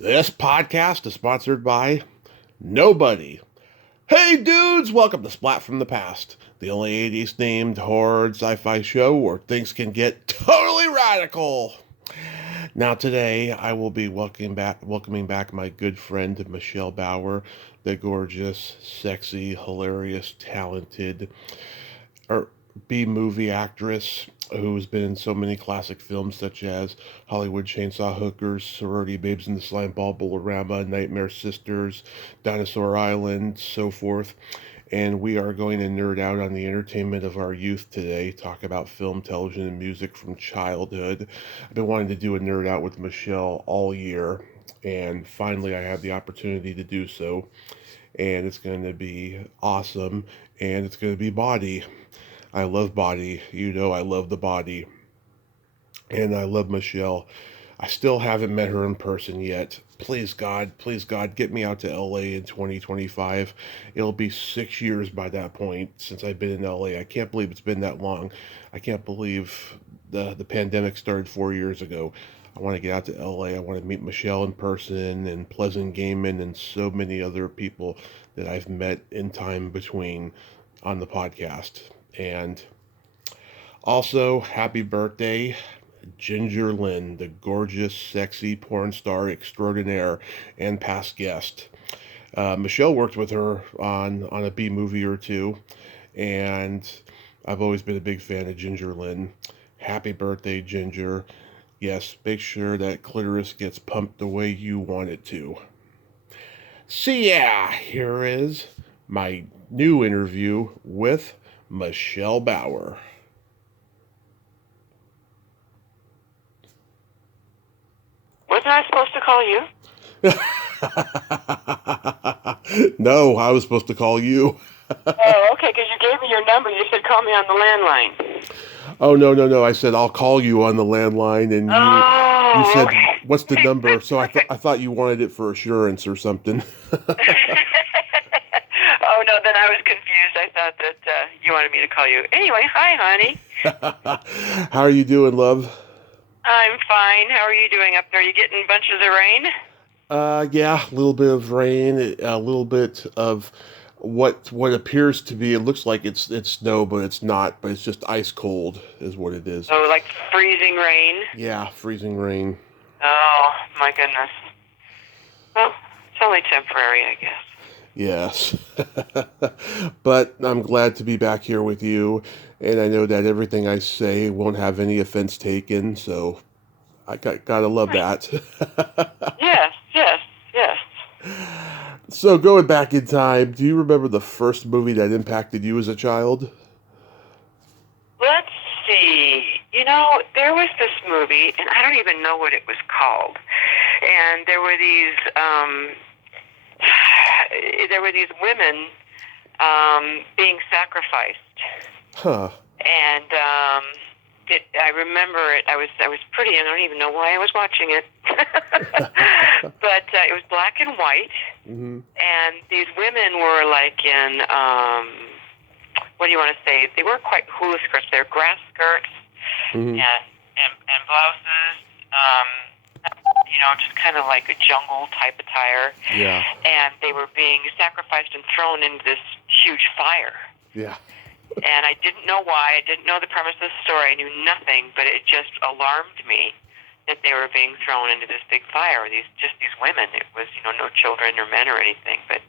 This podcast is sponsored by nobody. Hey dudes, welcome to Splat from the Past, the only 80s themed horror sci-fi show where things can get totally radical. Now today I will be welcoming back my good friend Michelle Bauer, the gorgeous, sexy, hilarious, talented B-movie actress who's been in so many classic films such as Hollywood Chainsaw Hookers, Sorority Babes in the Slime Ball, Bolorama, Nightmare Sisters, Dinosaur Island, so forth. And we are going to nerd out on the entertainment of our youth today, talk about film, television, and music from childhood. I've been wanting to do a nerd out with Michelle all year, and finally I have the opportunity to do so. And it's going to be awesome, and it's going to be body. I love body. You know I love the body. And I love Michelle. I still haven't met her in person yet. Please God, get me out to LA in 2025. It'll be 6 years by that point since I've been in LA. I can't believe it's been that long. I can't believe the pandemic started 4 years ago. I want to get out to LA. I want to meet Michelle in person and Pleasant Gaiman and so many other people that I've met in time between on the podcast. And also, happy birthday, Ginger Lynn, the gorgeous, sexy porn star extraordinaire and past guest. Michelle worked with her on a B movie or two, and I've always been a big fan of Ginger Lynn. Happy birthday, Ginger. Yes, make sure that clitoris gets pumped the way you want it to. So yeah, here is my new interview with Michelle Bauer. Wasn't I supposed to call you? No, I was supposed to call you. Oh, okay, because you gave me your number. You said call me on the landline. Oh, no. I said, I'll call you on the landline, and you said, okay. What's the number? So I thought you wanted it for assurance or something. Oh, no, then I was confused. I thought that you wanted me to call you. Anyway, hi, honey. How are you doing, love? I'm fine. How are you doing up there? You getting bunches of rain? Yeah, a little bit of rain, a little bit of what appears to be. It looks like it's snow, but it's not. But it's just ice cold, is what it is. Oh, like freezing rain? Yeah, freezing rain. Oh, my goodness. Well, it's only temporary, I guess. Yes. But I'm glad to be back here with you, and I know that everything I say won't have any offense taken, so I gotta love that. Yes. So going back in time, do you remember the first movie that impacted you as a child? Let's see. You know, there was this movie, and I don't even know what it was called. And there were these women being sacrificed. Huh. And I remember it. I was pretty. I don't even know why I was watching it. But it was black and white. Mm-hmm. And these women were like in what do you want to say? They weren't quite hula skirts. They're grass skirts. Mm-hmm. and blouses. Just kind of like a jungle type attire. Yeah. And they were being sacrificed and thrown into this huge fire. Yeah. And I didn't know why. I didn't know the premise of the story. I knew nothing, but it just alarmed me that they were being thrown into this big fire. These women. It was, no children or men or anything, but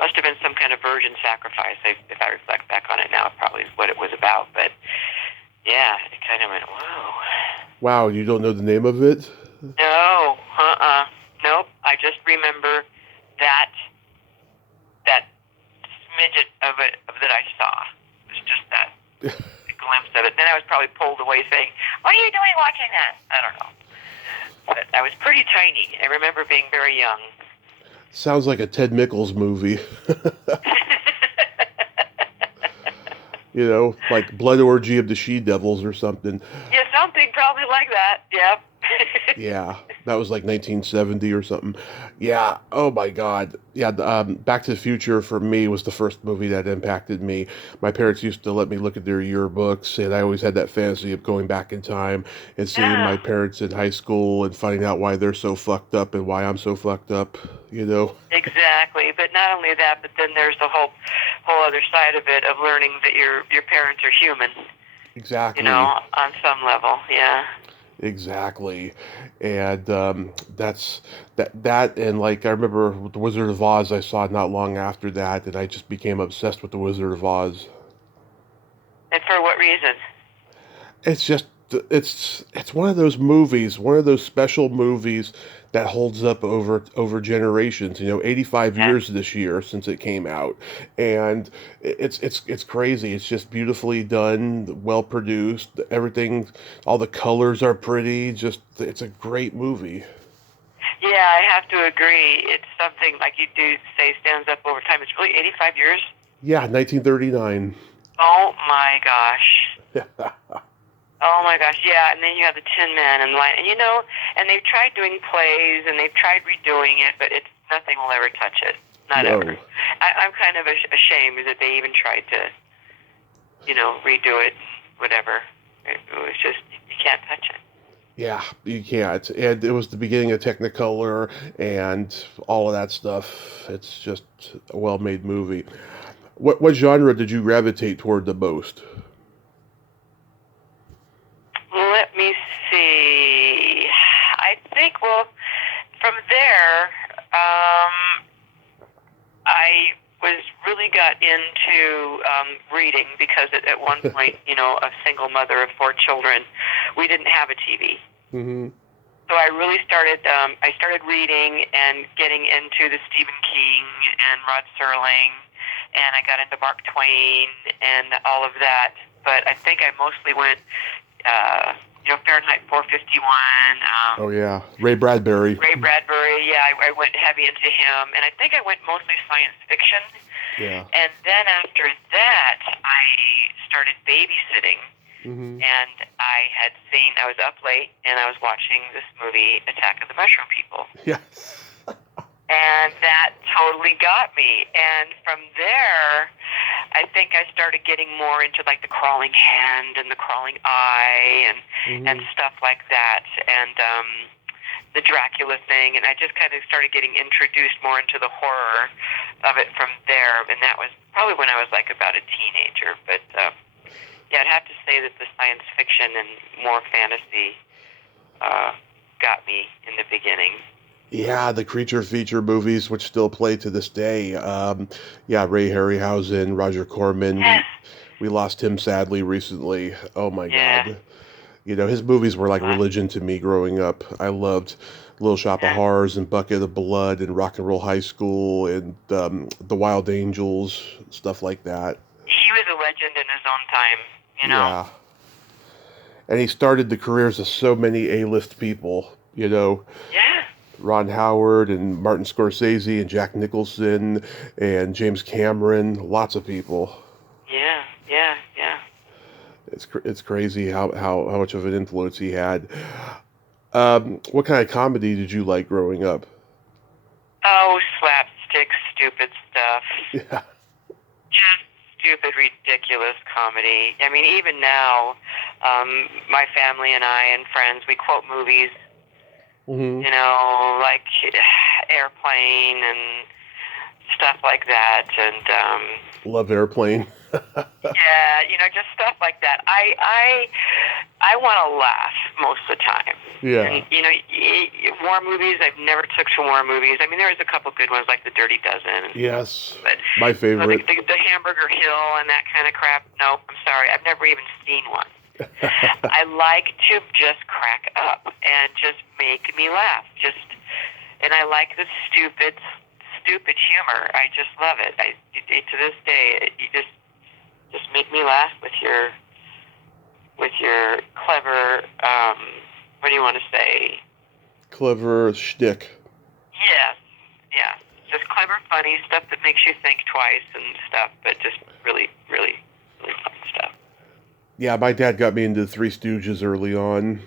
must have been some kind of virgin sacrifice. If I reflect back on it now, it probably is what it was about. But yeah, it kind of went, whoa. Wow, you don't know the name of it? No, nope. I just remember that smidget of it that I saw. It was just that a glimpse of it. Then I was probably pulled away saying, "What are you doing watching that?" I don't know. But I was pretty tiny. I remember being very young. Sounds like a Ted Mickles movie. Like Blood Orgy of the She-Devils or something. Yeah, something probably like that. Yep. Yeah, that was like 1970 or something. Yeah. Oh my God. Yeah. Back to the Future for me was the first movie that impacted me. My parents used to let me look at their yearbooks, and I always had that fantasy of going back in time and seeing Yeah, my parents in high school and finding out why they're so fucked up and why I'm so fucked up. You know. exactly. But not only that, but then there's the whole other side of it of learning that your parents are human. Exactly. On some level. Yeah. Exactly, and that and like I remember with the Wizard of Oz I saw not long after that, and I just became obsessed with the Wizard of Oz. And for what reason? It's just it's one of those movies, one of those special movies that holds up over generations. 85 Yeah. years this year since it came out, and it's crazy. It's just beautifully done, well produced. Everything, all the colors are pretty. Just it's a great movie. Yeah, I have to agree. It's something like you do say stands up over time. It's really 85 years. Yeah, 1939. Oh my gosh. Oh my gosh, yeah, and then you have the Tin Men and and they've tried doing plays and they've tried redoing it, but it's nothing will ever touch it, not ever. No. I'm kind of ashamed that they even tried to, redo it, whatever. It was just you can't touch it. Yeah, you can't. And it was the beginning of Technicolor and all of that stuff. It's just a well-made movie. What genre did you gravitate toward the most? Let me see. I think from there, I was really got into reading because at one point, a single mother of 4 children, we didn't have a TV. Hmm. So I really started. I started reading and getting into the Stephen King and Rod Serling, and I got into Mark Twain and all of that. But I think I mostly went, Fahrenheit 451. Oh yeah, Ray Bradbury. Ray Bradbury, yeah, I went heavy into him, and I think I went mostly science fiction. Yeah. And then after that, I started babysitting, Hmm. and I was up late, and I was watching this movie, Attack of the Mushroom People. Yes. And that totally got me. And from there, I think I started getting more into like the crawling hand and the crawling eye and Hmm. stuff like that. And the Dracula thing. And I just kind of started getting introduced more into the horror of it from there. And that was probably when I was like about a teenager. But yeah, I'd have to say that the science fiction and more fantasy got me in the beginning. Yeah, the creature feature movies, which still play to this day. Yeah, Ray Harryhausen, Roger Corman. Yes. We lost him sadly recently. Oh my Yeah. God. His movies were like religion to me growing up. I loved Little Shop of Yeah. Horrors and Bucket of Blood and Rock and Roll High School and The Wild Angels, stuff like that. He was a legend in his own time. Yeah. And he started the careers of so many A-list people. Yeah. Ron Howard and Martin Scorsese and Jack Nicholson and James Cameron, lots of people. Yeah. Yeah. Yeah. It's crazy how much of an influence he had. What kind of comedy did you like growing up? Oh, slapstick, stupid stuff. Yeah. Just stupid, ridiculous comedy. I mean, even now, my family and I and friends, we quote movies, Hmm. like Airplane and stuff like that. And, Love Airplane. yeah, just stuff like that. I want to laugh most of the time. Yeah. And, war movies, I've never took to war movies. I mean, there was a couple good ones like The Dirty Dozen. Yes. But My favorite. the Hamburger Hill and that kind of crap, nope, I'm sorry. I've never even seen one. I like to just crack up and just make me laugh. And I like the stupid humor. I just love it. To this day, you just make me laugh with your clever. What do you want to say? Clever shtick. Yes, yeah, just clever, funny stuff that makes you think twice and stuff, but just really, really, really fun stuff. Yeah, my dad got me into Three Stooges early on.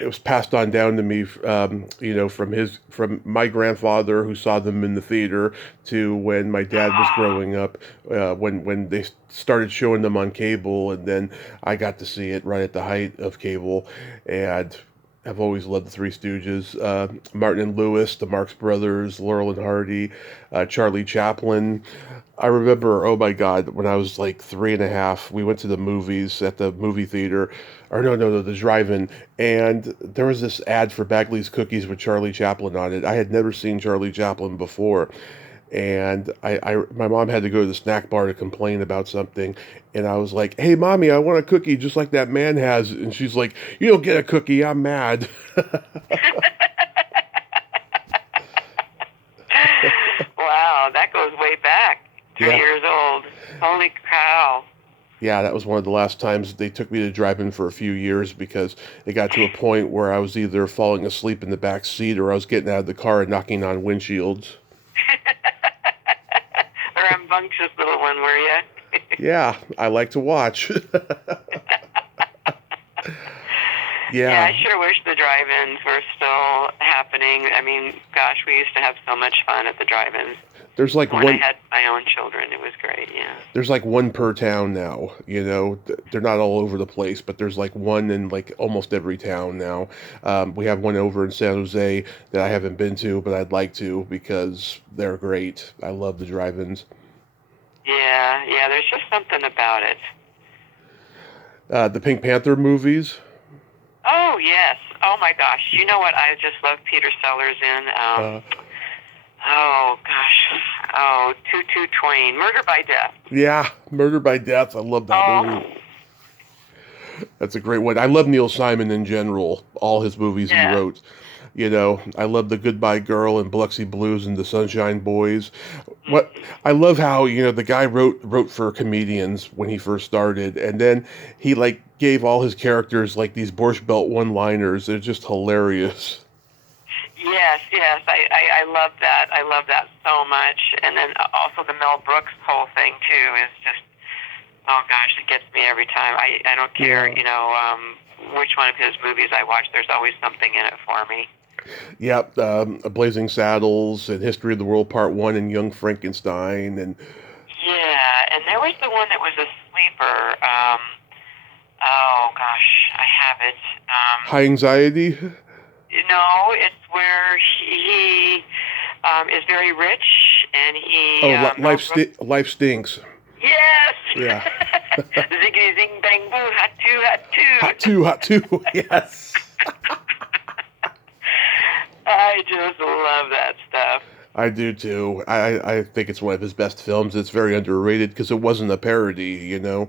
it was passed on down to me, from my grandfather who saw them in the theater to when my dad was Oh, growing up, when they started showing them on cable, and then I got to see it right at the height of cable, and I've always loved the Three Stooges, Martin and Lewis, the Marx Brothers, Laurel and Hardy, Charlie Chaplin. I remember, oh my God, when I was like 3.5, we went to the movies at the movie theater, or no, the drive-in, and there was this ad for Bagley's Cookies with Charlie Chaplin on it. I had never seen Charlie Chaplin before, and my mom had to go to the snack bar to complain about something, and I was like, "Hey, mommy, I want a cookie just like that man has," and she's like, "You don't get a cookie, I'm mad." wow, that goes way back. Three Yeah. years old. Holy cow. Yeah, that was one of the last times they took me to drive-in for a few years because it got to a point where I was either falling asleep in the back seat or I was getting out of the car and knocking on windshields. A rambunctious little one, were you? Yeah, I like to watch. Yeah, I Yeah, sure wish the drive-ins were still happening. I mean, gosh, we used to have so much fun at the drive-ins. there's like When I one had my own children, it was great, yeah. there's like one per town now, They're not all over the place, but there's like one in like almost every town now. We have one over in San Jose that I haven't been to, but I'd like to because they're great. I love the drive-ins. Yeah, yeah, there's just something about it. The Pink Panther movies. Oh, yes. Oh, my gosh. You know what I just love Peter Sellers in? Uh, Oh, gosh. Oh, Tutu Twain. Murder by Death. yeah, Murder by Death. I love that Oh, movie. That's a great one. I love Neil Simon in general. All his movies he yeah. wrote. I love The Goodbye Girl and Biloxi Blues and The Sunshine Boys. What I love how, the guy wrote for comedians when he first started, and then he like gave all his characters like these Borscht Belt one-liners. They're just hilarious. Yes, yes. I love that. I love that so much. And then also the Mel Brooks whole thing, too, is just, oh, gosh, it gets me every time. I don't care, Yeah. which one of his movies I watch. There's always something in it for me. Yep, Blazing Saddles and History of the World Part 1 and Young Frankenstein and Yeah, and there was the one that was a sleeper. Oh, gosh, I have it. High Anxiety. It's where he is very rich, and he Oh, Mel Brooks. Life Stinks. Yes. Yeah. Ziggity zing bang boo, hot two, hot Hot two. Two, Hot Two. Yes. I just love that stuff. I do too. I think it's one of his best films. It's very underrated because it wasn't a parody. Yeah.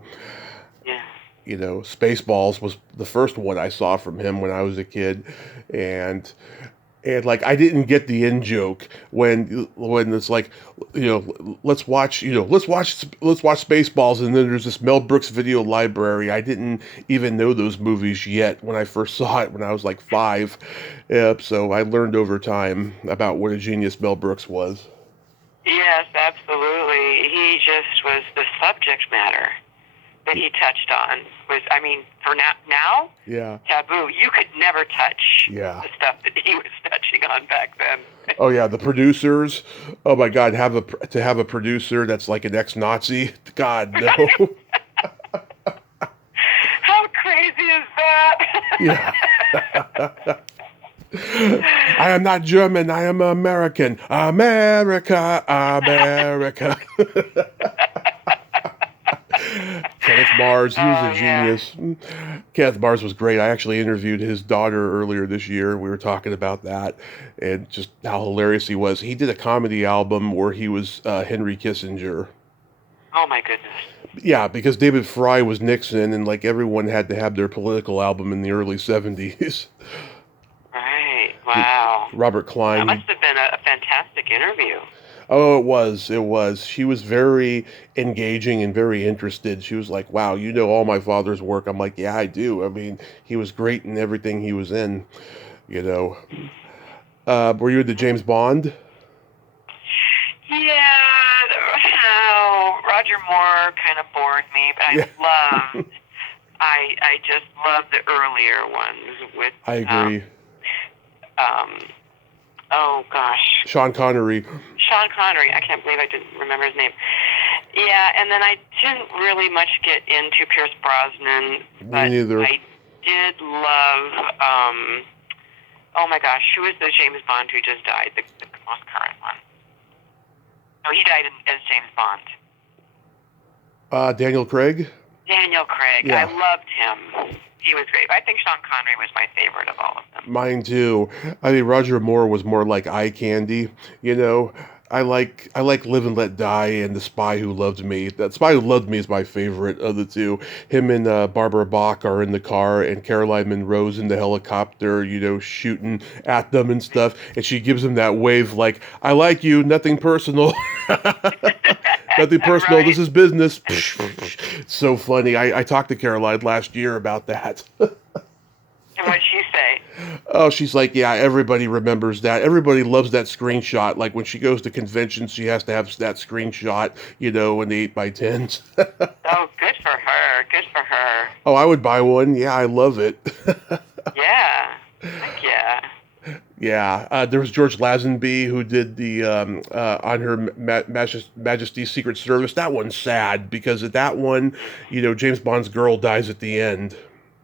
Spaceballs was the first one I saw from him when I was a kid, and like I didn't get the in joke when it's like, let's watch Spaceballs, and then there's this Mel Brooks video library. I didn't even know those movies yet when I first saw it when I was like 5. Yep, so I learned over time about what a genius Mel Brooks was. Yes, absolutely. He just was the subject matter that he touched on was, I mean, for now, Yeah, taboo. You could never touch yeah. the stuff that he was touching on back then. Oh yeah, the producers. Oh my God, to have a producer that's like an ex-Nazi. God no. How crazy is that? Yeah. I am not German. I am American. America, America. Kenneth Mars, he was a Yeah. genius. Kenneth Mars was great. I actually interviewed his daughter earlier this year. We were talking about that and just how hilarious he was. He did a comedy album where he was Henry Kissinger. Oh my goodness. Yeah, because David Fry was Nixon, and like everyone had to have their political album in the early 70s. Right. Wow. Robert That Klein. must have been a fantastic interview. Oh, it was. It was. She was very engaging and very interested. She was like, "Wow, you know all my father's work." I'm like, "Yeah, I do. I mean, he was great in everything he was in." You know. Were you into James Bond? Yeah. Roger Moore kind of bored me, but I Yeah. loved I just love the earlier ones with I agree. Oh gosh, Sean Connery. Sean Connery. I can't believe I didn't remember his name. Yeah, and then I didn't really much get into Pierce Brosnan, Me but neither. I did love. Oh my gosh, who is the James Bond who just died? The most current one. No, he died as James Bond. Daniel Craig. Daniel Craig. Yeah. I loved him. He was great. I think Sean Connery was my favorite of all of them. Mine too. I mean, Roger Moore was more like eye candy. You know, I like Live and Let Die and The Spy Who Loved Me. That Spy Who Loved Me is my favorite of the two. Him and Barbara Bach are in the car, and Caroline Munro's in the helicopter. You know, shooting at them and stuff, and she gives him that wave like, "I like you, nothing personal." Nothing personal. Right. This is business. So funny. I talked to Caroline last year about that. And what'd she say? Oh, she's like, yeah, everybody remembers that. Everybody loves that screenshot. Like when she goes to conventions, she has to have that screenshot, you know, in the 8x10s. Oh, good for her. Good for her. Oh, I would buy one. Yeah, I love it. Yeah. Heck yeah. Yeah, there was George Lazenby who did the on her Majesty's Secret Service. That one's sad because at that one, you know, James Bond's girl dies at the end.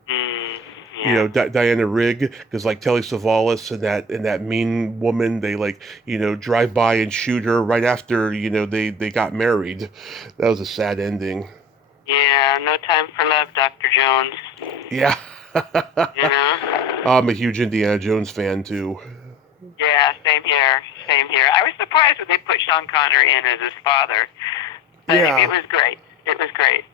Yeah. You know, Diana Rigg, because like Telly Savalas and that mean woman, they like, you know, drive by and shoot her right after, you know, they got married. That was a sad ending. Yeah, no time for love, Dr. Jones. Yeah. You know? I'm a huge Indiana Jones fan too. Yeah, same here. Same here. I was surprised when they put Sean Connery in as his father. Yeah. It was great. It was great.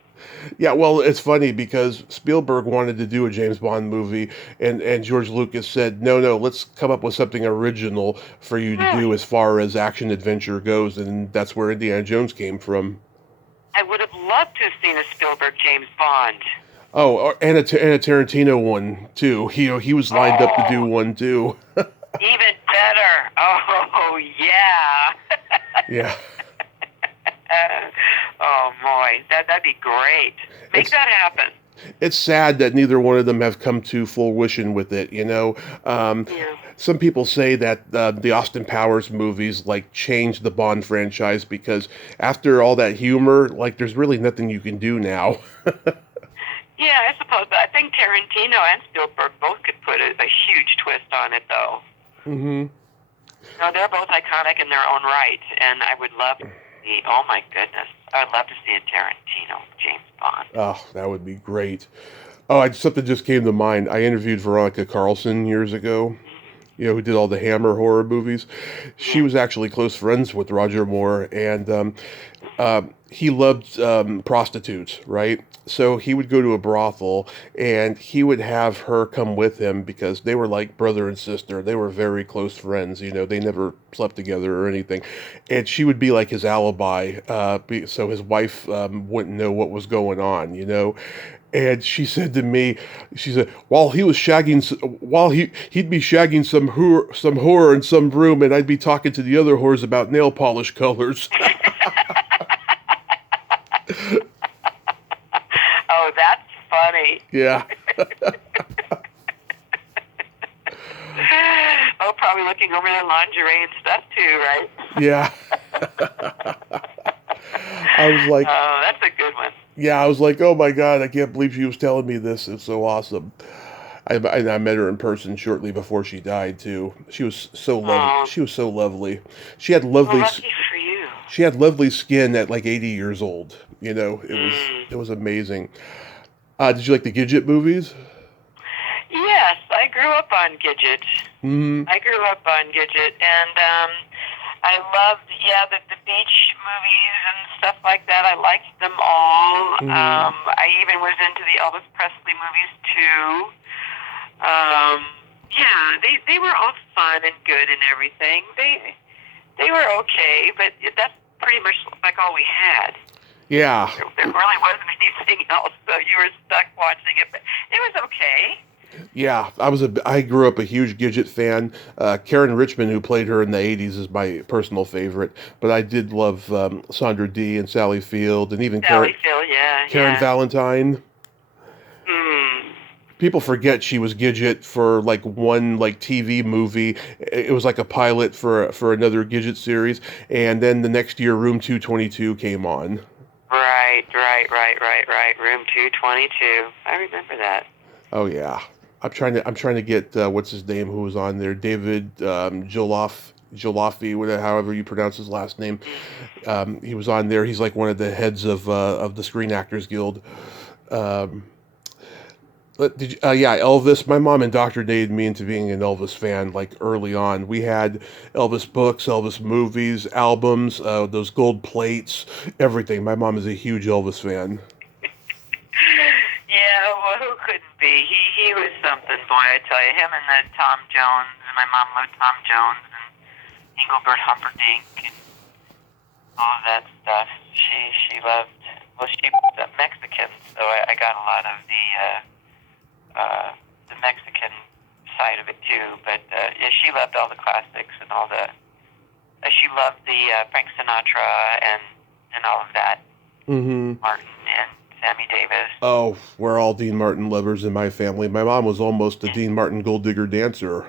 Yeah, well, it's funny because Spielberg wanted to do a James Bond movie, and George Lucas said, no, let's come up with something original for you to do as far as action adventure goes, and that's where Indiana Jones came from. I would have loved to have seen a Spielberg James Bond. Oh, and a Tarantino one too. He was lined up to do one too. Even better. Oh yeah. Yeah. Oh boy, that'd be great. Make that happen. It's sad that neither one of them have come to fruition with it. You know, some people say that the Austin Powers movies like changed the Bond franchise because after all that humor, like there's really nothing you can do now. Yeah, I suppose. But I think Tarantino and Spielberg both could put a huge twist on it, though. Mm-hmm. No, they're both iconic in their own right, and I would love to see. Oh my goodness, I'd love to see a Tarantino James Bond. Oh, that would be great. Oh, something just came to mind. I interviewed Veronica Carlson years ago. You know, who did all the Hammer horror movies. She was actually close friends with Roger Moore, and he loved prostitutes, right? So he would go to a brothel, and he would have her come with him because they were like brother and sister. They were very close friends. You know, they never slept together or anything. And she would be like his alibi, so his wife wouldn't know what was going on, you know? And she said to me, she said, while he was shagging, while he'd be shagging some whore in some room, and I'd be talking to the other whores about nail polish colors. Oh, that's funny. Yeah. Oh, probably looking over their lingerie and stuff too, right? Yeah. I was like, oh, that's a good one. Yeah, I was like, oh my God, I can't believe she was telling me this. It's so awesome. I met her in person shortly before she died too. She was so lovely. She was so lovely. She had lovely. Lucky for you. She had lovely skin at like 80 years old. You know, it was amazing. Did you like the Gidget movies? Yes, I grew up on Gidget. Mm-hmm. I grew up on Gidget, and I loved, the beach movies and stuff like that. I liked them all. Mm-hmm. I even was into the Elvis Presley movies too. They were all fun and good and everything. They were okay, but that's pretty much like all we had. Yeah. There really wasn't anything else, so you were stuck watching it, but it was okay. Yeah, I grew up a huge Gidget fan. Karen Richmond, who played her in the 80s, is my personal favorite. But I did love Sandra Dee and Sally Field, and even Karen Valentine. People forget she was Gidget for like one like TV movie. It was like a pilot for another Gidget series, and then the next year Room 222 came on. Right. Room 222. I remember that. Oh yeah, I'm trying to get what's his name who was on there, David Joloffe, whatever, however you pronounce his last name. He was on there. He's like one of the heads of the Screen Actors Guild. Um, yeah, Elvis. My mom indoctrinated me into being an Elvis fan like early on. We had Elvis books, Elvis movies, albums, those gold plates, everything. My mom is a huge Elvis fan. Yeah, well, who couldn't be? He was something, boy, I tell you. Him and that Tom Jones, and my mom loved Tom Jones, and Engelbert Humperdinck, and all of that stuff. She loved, well, she was Mexican, so I got a lot of the Mexican side of it too. But yeah, she loved all the classics and all the. She loved the Frank Sinatra and all of that. Mm-hmm. Martin and Sammy Davis. Oh, we're all Dean Martin lovers in my family. My mom was almost a Dean Martin Gold Digger dancer.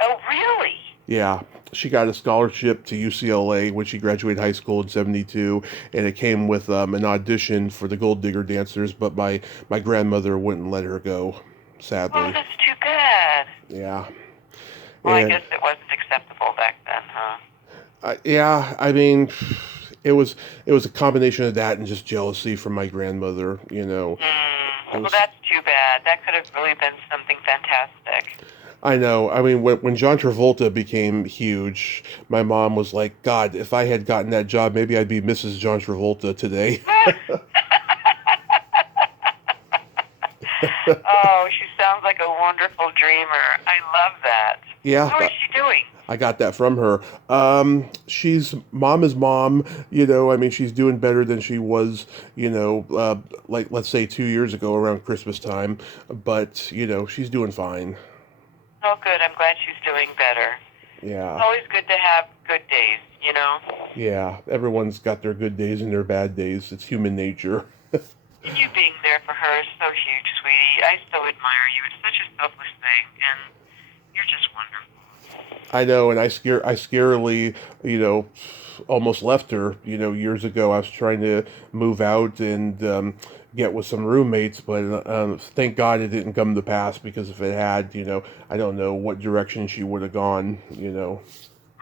Oh, really? Yeah, she got a scholarship to UCLA when she graduated high school in '72, and it came with an audition for the Gold Digger dancers. But my grandmother wouldn't let her go, Oh, sadly. that's too bad. Yeah, Well, I and guess it wasn't acceptable back then, huh? yeah, I mean, it was a combination of that and just jealousy from my grandmother. You know, it Well, was. that's too bad. That could have really been something fantastic. I know. I mean, when John Travolta became huge, my mom was like, "God, if I had gotten that job, maybe I'd be Mrs. John Travolta today." Oh, she sounds like a wonderful dreamer. I love that. Yeah, How is she doing? I got that from her. She's mom is mom. You know, I mean, she's doing better than she was. You know, like let's say 2 years ago around Christmas time. But you know, she's doing fine. Oh, good. I'm glad she's doing better. It's Yeah, always good to have good days, you know? yeah. Everyone's got their good days and their bad days. It's human nature. And you being there for her is so huge, sweetie. I so admire you. It's such a selfless thing, and you're just wonderful. I know, and I scarily, you know, almost left her. You know, years ago, I was trying to move out and get with some roommates, but thank God it didn't come to pass because if it had, you know, I don't know what direction she would have gone. You know.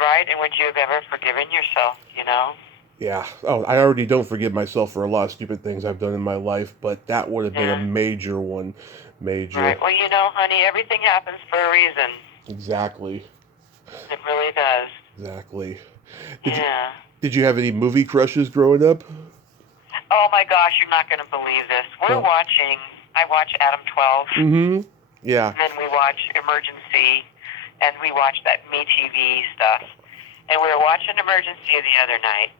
Right? And would you have ever forgiven yourself, you know? Yeah. Oh, I already don't forgive myself for a lot of stupid things I've done in my life, but that would have been a Yeah. major one. Major. Right. Well, you know, honey, everything happens for a reason. Exactly. It really does. Exactly. Did you Yeah. did you have any movie crushes growing up? Oh my gosh, you're not going to believe this. Huh. I watch Adam 12, Mm-hmm. Yeah. and then we watch Emergency, and we watch that MeTV stuff. And we were watching Emergency the other night,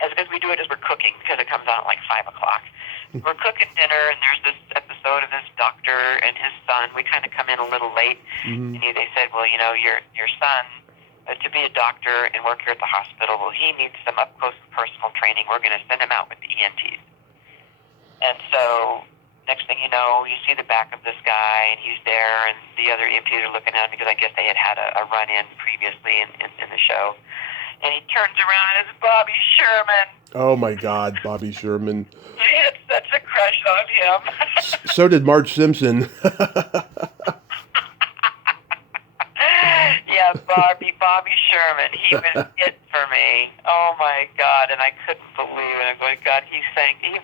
as we do it as we're cooking, because it comes on at like 5 o'clock. We're cooking dinner, and there's this episode of this doctor and his son. We kind of come in a little late, Mm-hmm. and they said, well, you know, your son, to be a doctor and work here at the hospital, well, he needs some up-close and personal training. We're going to send him out with the ENTs. And so next thing you know, you see the back of this guy, and he's there, and the other EMTs are looking at him because I guess they had a run-in previously in the show. And he turns around and it's Bobby Sherman. Oh my God, Bobby Sherman. I had such a crush on him. So did Marge Simpson. Yeah, Bobby Sherman. He was it for me. Oh my God, and I couldn't believe it. I'm going, God, he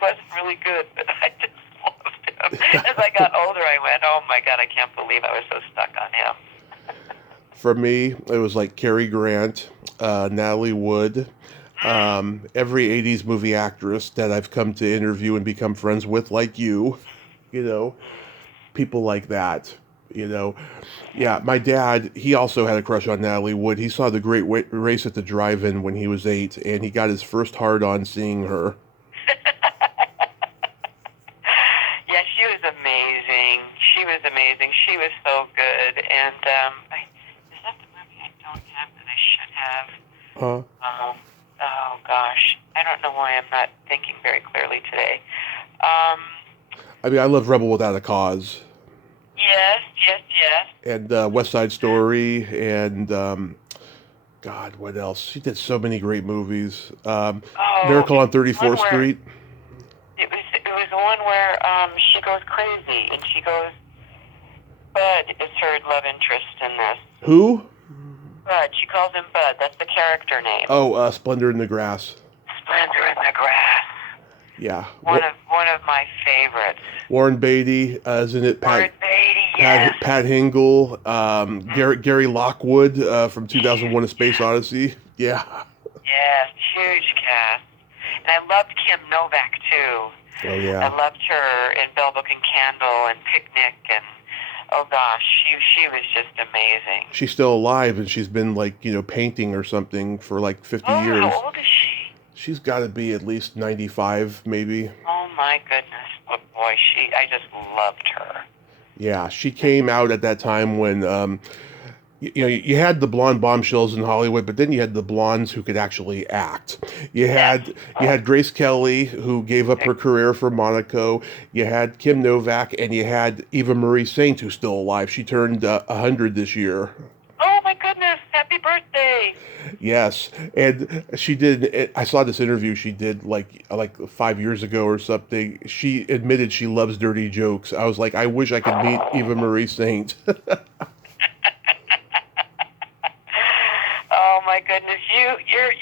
wasn't really good, but I just loved him. As I got older, I went, oh my God, I can't believe I was so stuck on him. For me, it was like Cary Grant, Natalie Wood, every '80s movie actress that I've come to interview and become friends with, like you know, people like that. You know, yeah, my dad, he also had a crush on Natalie Wood. He saw the Great Race at the drive-in when he was 8, and he got his first hard-on seeing her. Yeah, she was amazing. She was amazing. She was so good. And is that the movie I don't have that I should have? Huh? Oh gosh, I don't know why I'm not thinking very clearly today. Um, I mean, I love Rebel Without a Cause Yes, yes, yes. and West Side Story and God, what else? She did so many great movies. Oh, Miracle on one 34th where Street. it was the one where she goes crazy and she goes. Bud is her love interest in this. Who? Bud. She calls him Bud. That's the character name. Oh, Splendor in the Grass. Splendor in the Grass. Yeah. One of my favorites. Warren Beatty is in it. Warren Beatty, yes. Pat Hingle, Gary Lockwood from 2001: A Space Odyssey. Yeah. Yes, huge cast. And I loved Kim Novak too. Oh yeah. I loved her in Bell Book and Candle and Picnic and oh gosh, she was just amazing. She's still alive and she's been like, painting or something for like 50 years. How old is she? She's got to be at least 95 maybe. Oh my goodness. Oh boy, I just loved her. Yeah, she came out at that time when you had the blonde bombshells in Hollywood, but then you had the blondes who could actually act. You had Grace Kelly, who gave up her career for Monaco. You had Kim Novak, and you had Eva Marie Saint, who's still alive. She turned 100 this year. Oh my goodness! Happy birthday! Yes, and she did. I saw this interview she did like 5 years ago or something. She admitted she loves dirty jokes. I was like, I wish I could meet Eva Marie Saint. Oh my goodness,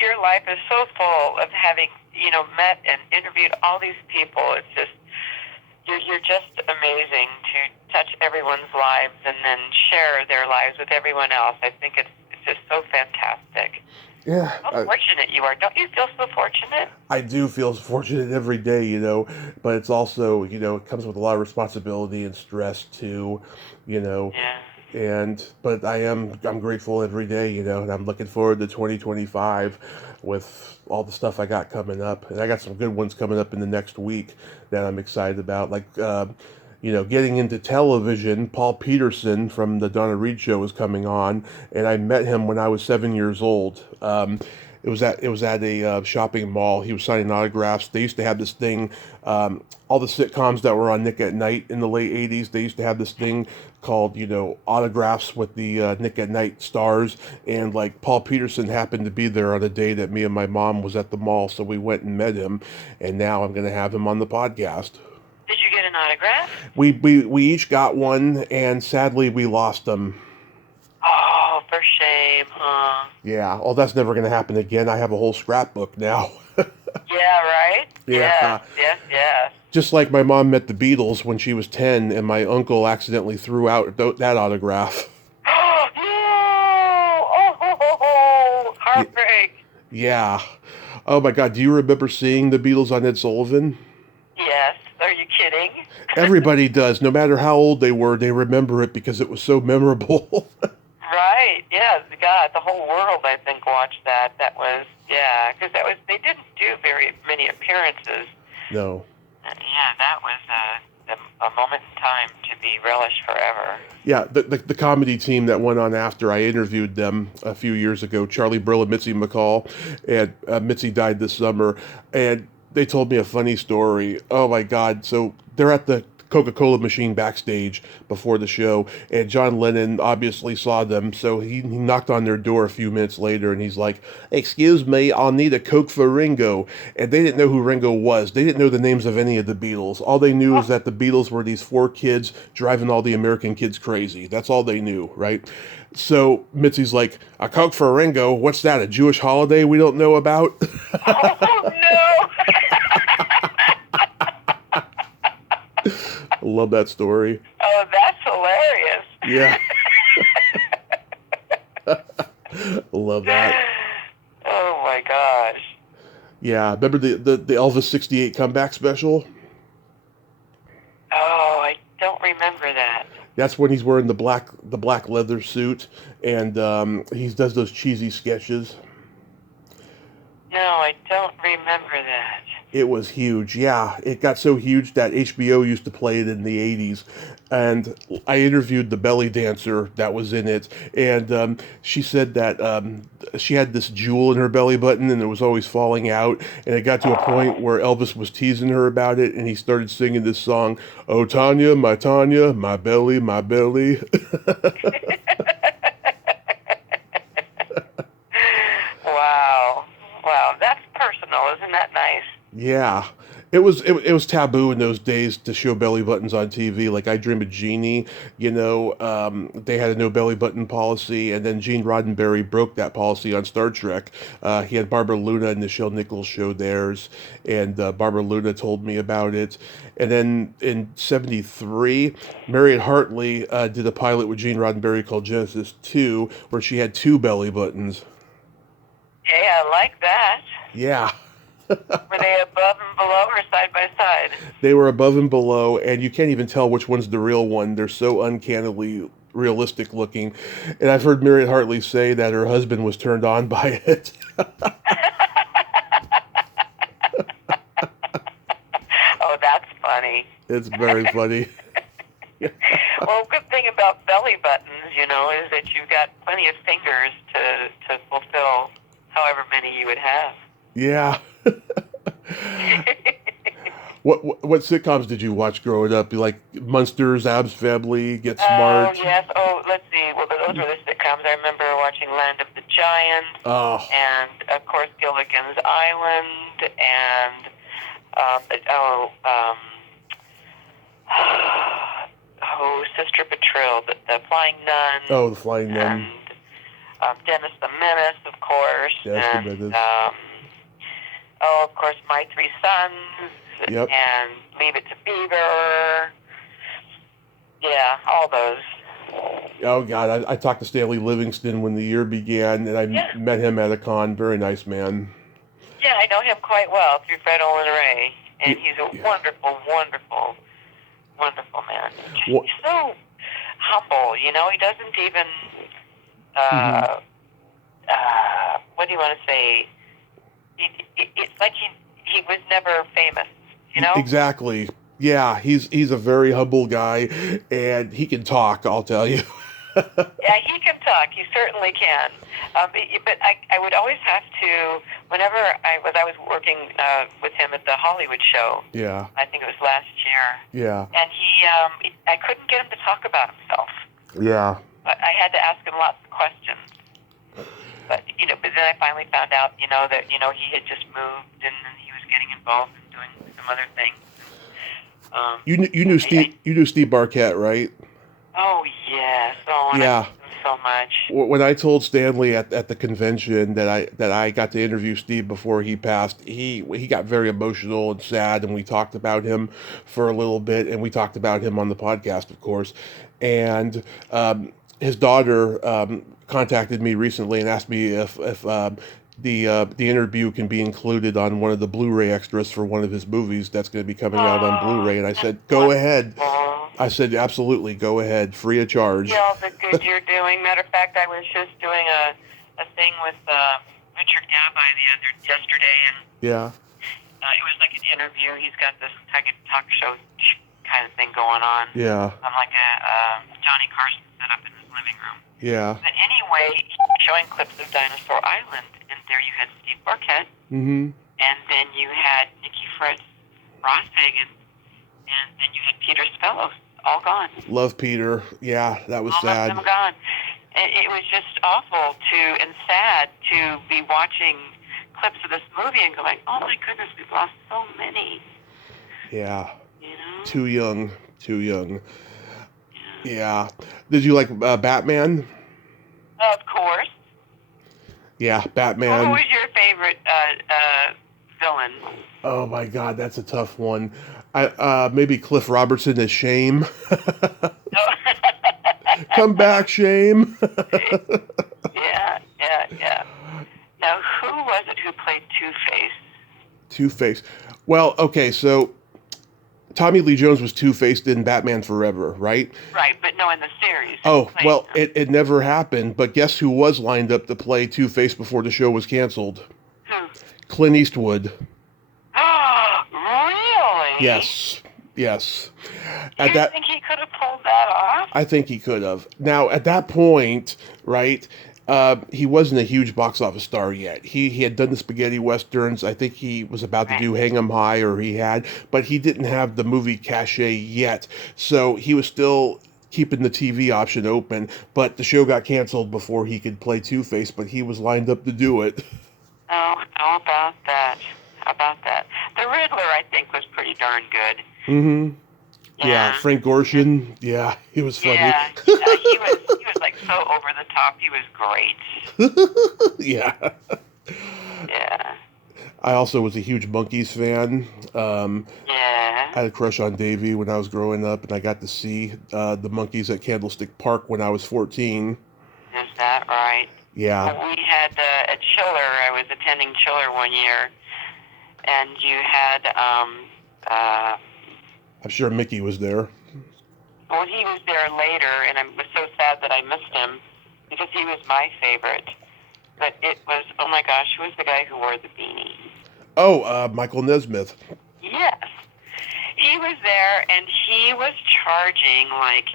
your life is so full of having met and interviewed all these people. It's just you're just amazing to touch everyone's lives and then share their lives with everyone else. I think it's just so fantastic. Yeah. How fortunate you are. Don't you feel so fortunate? I do feel fortunate every day, but it's also, it comes with a lot of responsibility and stress too, Yeah. But I'm grateful every day, and I'm looking forward to 2025 with all the stuff I got coming up. And I got some good ones coming up in the next week that I'm excited about. Like, getting into television, Paul Peterson from the Donna Reed Show is coming on, and I met him when I was 7 years old. It was at a shopping mall. He was signing autographs. They used to have this thing. All the sitcoms that were on Nick at Night in the late '80s, they used to have this thing called autographs with the Nick at Night stars. And like Paul Peterson happened to be there on a day that me and my mom was at the mall, so we went and met him. And now I'm going to have him on the podcast. Did you get an autograph? We each got one, and sadly we lost them. Oh, for shame, huh? Yeah. Oh, that's never going to happen again. I have a whole scrapbook now. Yeah, right? Yeah. Yes. Just like my mom met the Beatles when she was 10, and my uncle accidentally threw out that autograph. Oh, no! Oh, heartbreak. Yeah. Oh, my God. Do you remember seeing the Beatles on Ed Sullivan? Yes. Are you kidding? Everybody does. No matter how old they were, they remember it because it was so memorable. Right. Yeah. God, the whole world, I think, watched that. That was, because they didn't do very many appearances. No. Yeah, that was a moment in time to be relished forever. Yeah, the comedy team that went on after, I interviewed them a few years ago, Charlie Brill and Mitzi McCall, and Mitzi died this summer, and they told me a funny story. Oh my God. So they're at the Coca-Cola machine backstage before the show, and John Lennon obviously saw them, so he knocked on their door a few minutes later, and he's like, "Excuse me, I'll need a Coke for Ringo." And they didn't know who Ringo was. They didn't know the names of any of the Beatles. All they knew was that the Beatles were these four kids driving all the American kids crazy. That's all they knew, right? So Mitzi's like, "A Coke for Ringo? What's that, a Jewish holiday we don't know about?" Oh, no! I love that story. Oh, that's hilarious. Yeah. Love that. Oh, my gosh. Yeah, remember the Elvis 68 comeback special? Oh, I don't remember that. That's when he's wearing the black leather suit, and he does those cheesy sketches. No, I don't remember that. It was huge. Yeah, it got so huge that HBO used to play it in the 80s. And I interviewed the belly dancer that was in it. And she said that she had this jewel in her belly button and it was always falling out. And it got to a point where Elvis was teasing her about it. And he started singing this song, "Oh, Tanya, my belly, my belly." Wow. Wow. That's personal. Isn't that nice? Yeah. It was taboo in those days to show belly buttons on TV. Like I Dream of Jeannie, they had a no belly button policy, and then Gene Roddenberry broke that policy on Star Trek. He had Barbara Luna and Nichelle Nichols show theirs, and Barbara Luna told me about it. And then in '73, Marion Hartley did a pilot with Gene Roddenberry called Genesis 2, where she had two belly buttons. Hey, I like that. Yeah. Were they above and below or side by side? They were above and below, and you can't even tell which one's the real one. They're so uncannily realistic looking. And I've heard Marion Hartley say that her husband was turned on by it. Oh, that's funny. It's very funny. Well, good thing about belly buttons, is that you've got plenty of fingers to fulfill however many you would have. Yeah. What sitcoms did you watch growing up? You like Munsters, Abbs Family, Get Smart? Oh, yes. Oh, let's see. Well, those were the sitcoms. I remember watching Land of the Giants, Oh, and, of course, Gilligan's Island, and, Sister Patrol, the Flying Nun, oh, The Flying and Nun. Dennis the Menace, of course, Dennis the and, Menace. of course, My Three Sons, Yep. and Leave It to Beaver. Yeah, all those. Oh God, I talked to Stanley Livingston when the year began, and I Yeah. met him at a con. Very nice man. Yeah, I know him quite well through Fred Olin Ray, and he's a Yeah. wonderful, wonderful, wonderful man. What? He's so humble, He doesn't even, Mhm. what do you want to say? It's like he was never famous, Exactly. Yeah, he's a very humble guy, and he can talk. I'll tell you. Yeah, he can talk. He certainly can. But I would always have to, whenever I was working with him at the Hollywood show. Yeah. I think it was last year. Yeah. And I couldn't get him to talk about himself. Yeah. I had to ask him lots of questions. But then I finally found out, that he had just moved and he was getting involved in doing some other things. You knew Steve Barquette, right? Oh yes, and Yeah. I miss him so much. When I told Stanley at the convention that I got to interview Steve before he passed, he got very emotional and sad, and we talked about him for a little bit, and we talked about him on the podcast, of course, and his daughter contacted me recently and asked me if the interview can be included on one of the Blu-ray extras for one of his movies that's going to be coming out on Blu-ray, and I said, go ahead. I said, absolutely, go ahead, free of charge. See all the good you're doing. Matter of fact, I was just doing a thing with Richard Gabby yesterday, and Yeah. it was like an interview. He's got this talk show kind of thing going on. Yeah. On like a Johnny Carson set up in his living room. Yeah. But anyway, he was showing clips of Dinosaur Island, and there you had Steve Barquette, Mm-hmm. and then you had Nikki Fritz, Ross Hagen, and then you had Peter Spellos, all gone. Love Peter. Yeah, that was All sad. of them gone. It was just awful and sad to be watching clips of this movie and going, oh my goodness, we've lost so many. Yeah. You know? Too young. Too young. Yeah. Did you like Batman? Of course. Yeah, Who Batman. was your favorite villain? Oh my God, that's a tough one. Maybe Cliff Robertson as Shame. Come back, Shame. Yeah. Now, who was it who played Two-Face? Two-Face. Well, okay, so Tommy Lee Jones was Two-Faced in Batman Forever, right? Right, but no, in the series. Oh, well, it never happened, but guess who was lined up to play Two-Face before the show was canceled? Who? Clint Eastwood. Yes. Yes. Do At you that, think he could have pulled that off? I think he could have. Now, at that point, right, he wasn't a huge box office star yet. He had done the spaghetti westerns. I think he was about to Right. do Hang 'em High, or he had, but he didn't have the movie cachet yet. So he was still keeping the TV option open. But the show got canceled before he could play Two-Face, but he was lined up to do it. Oh, how about that? How about that? The Riddler, I think, was pretty darn good. Mm-hmm. Yeah, Yeah. Frank Gorshin. Yeah, he was funny. Yeah, he was like so over the top. He was great. Yeah. Yeah. I also was a huge Monkees fan. Yeah. I had a crush on Davey when I was growing up, and I got to see the Monkees at Candlestick Park when I was 14. Is that right? Yeah, We had at Chiller. I was attending Chiller one year, and you had I'm sure Mickey was there. well, he was there later, and I was so sad that I missed him because he was my favorite. But it was, oh my gosh, who was the guy who wore the beanie? Oh, Michael Nesmith. Yes. He was there, and he was charging like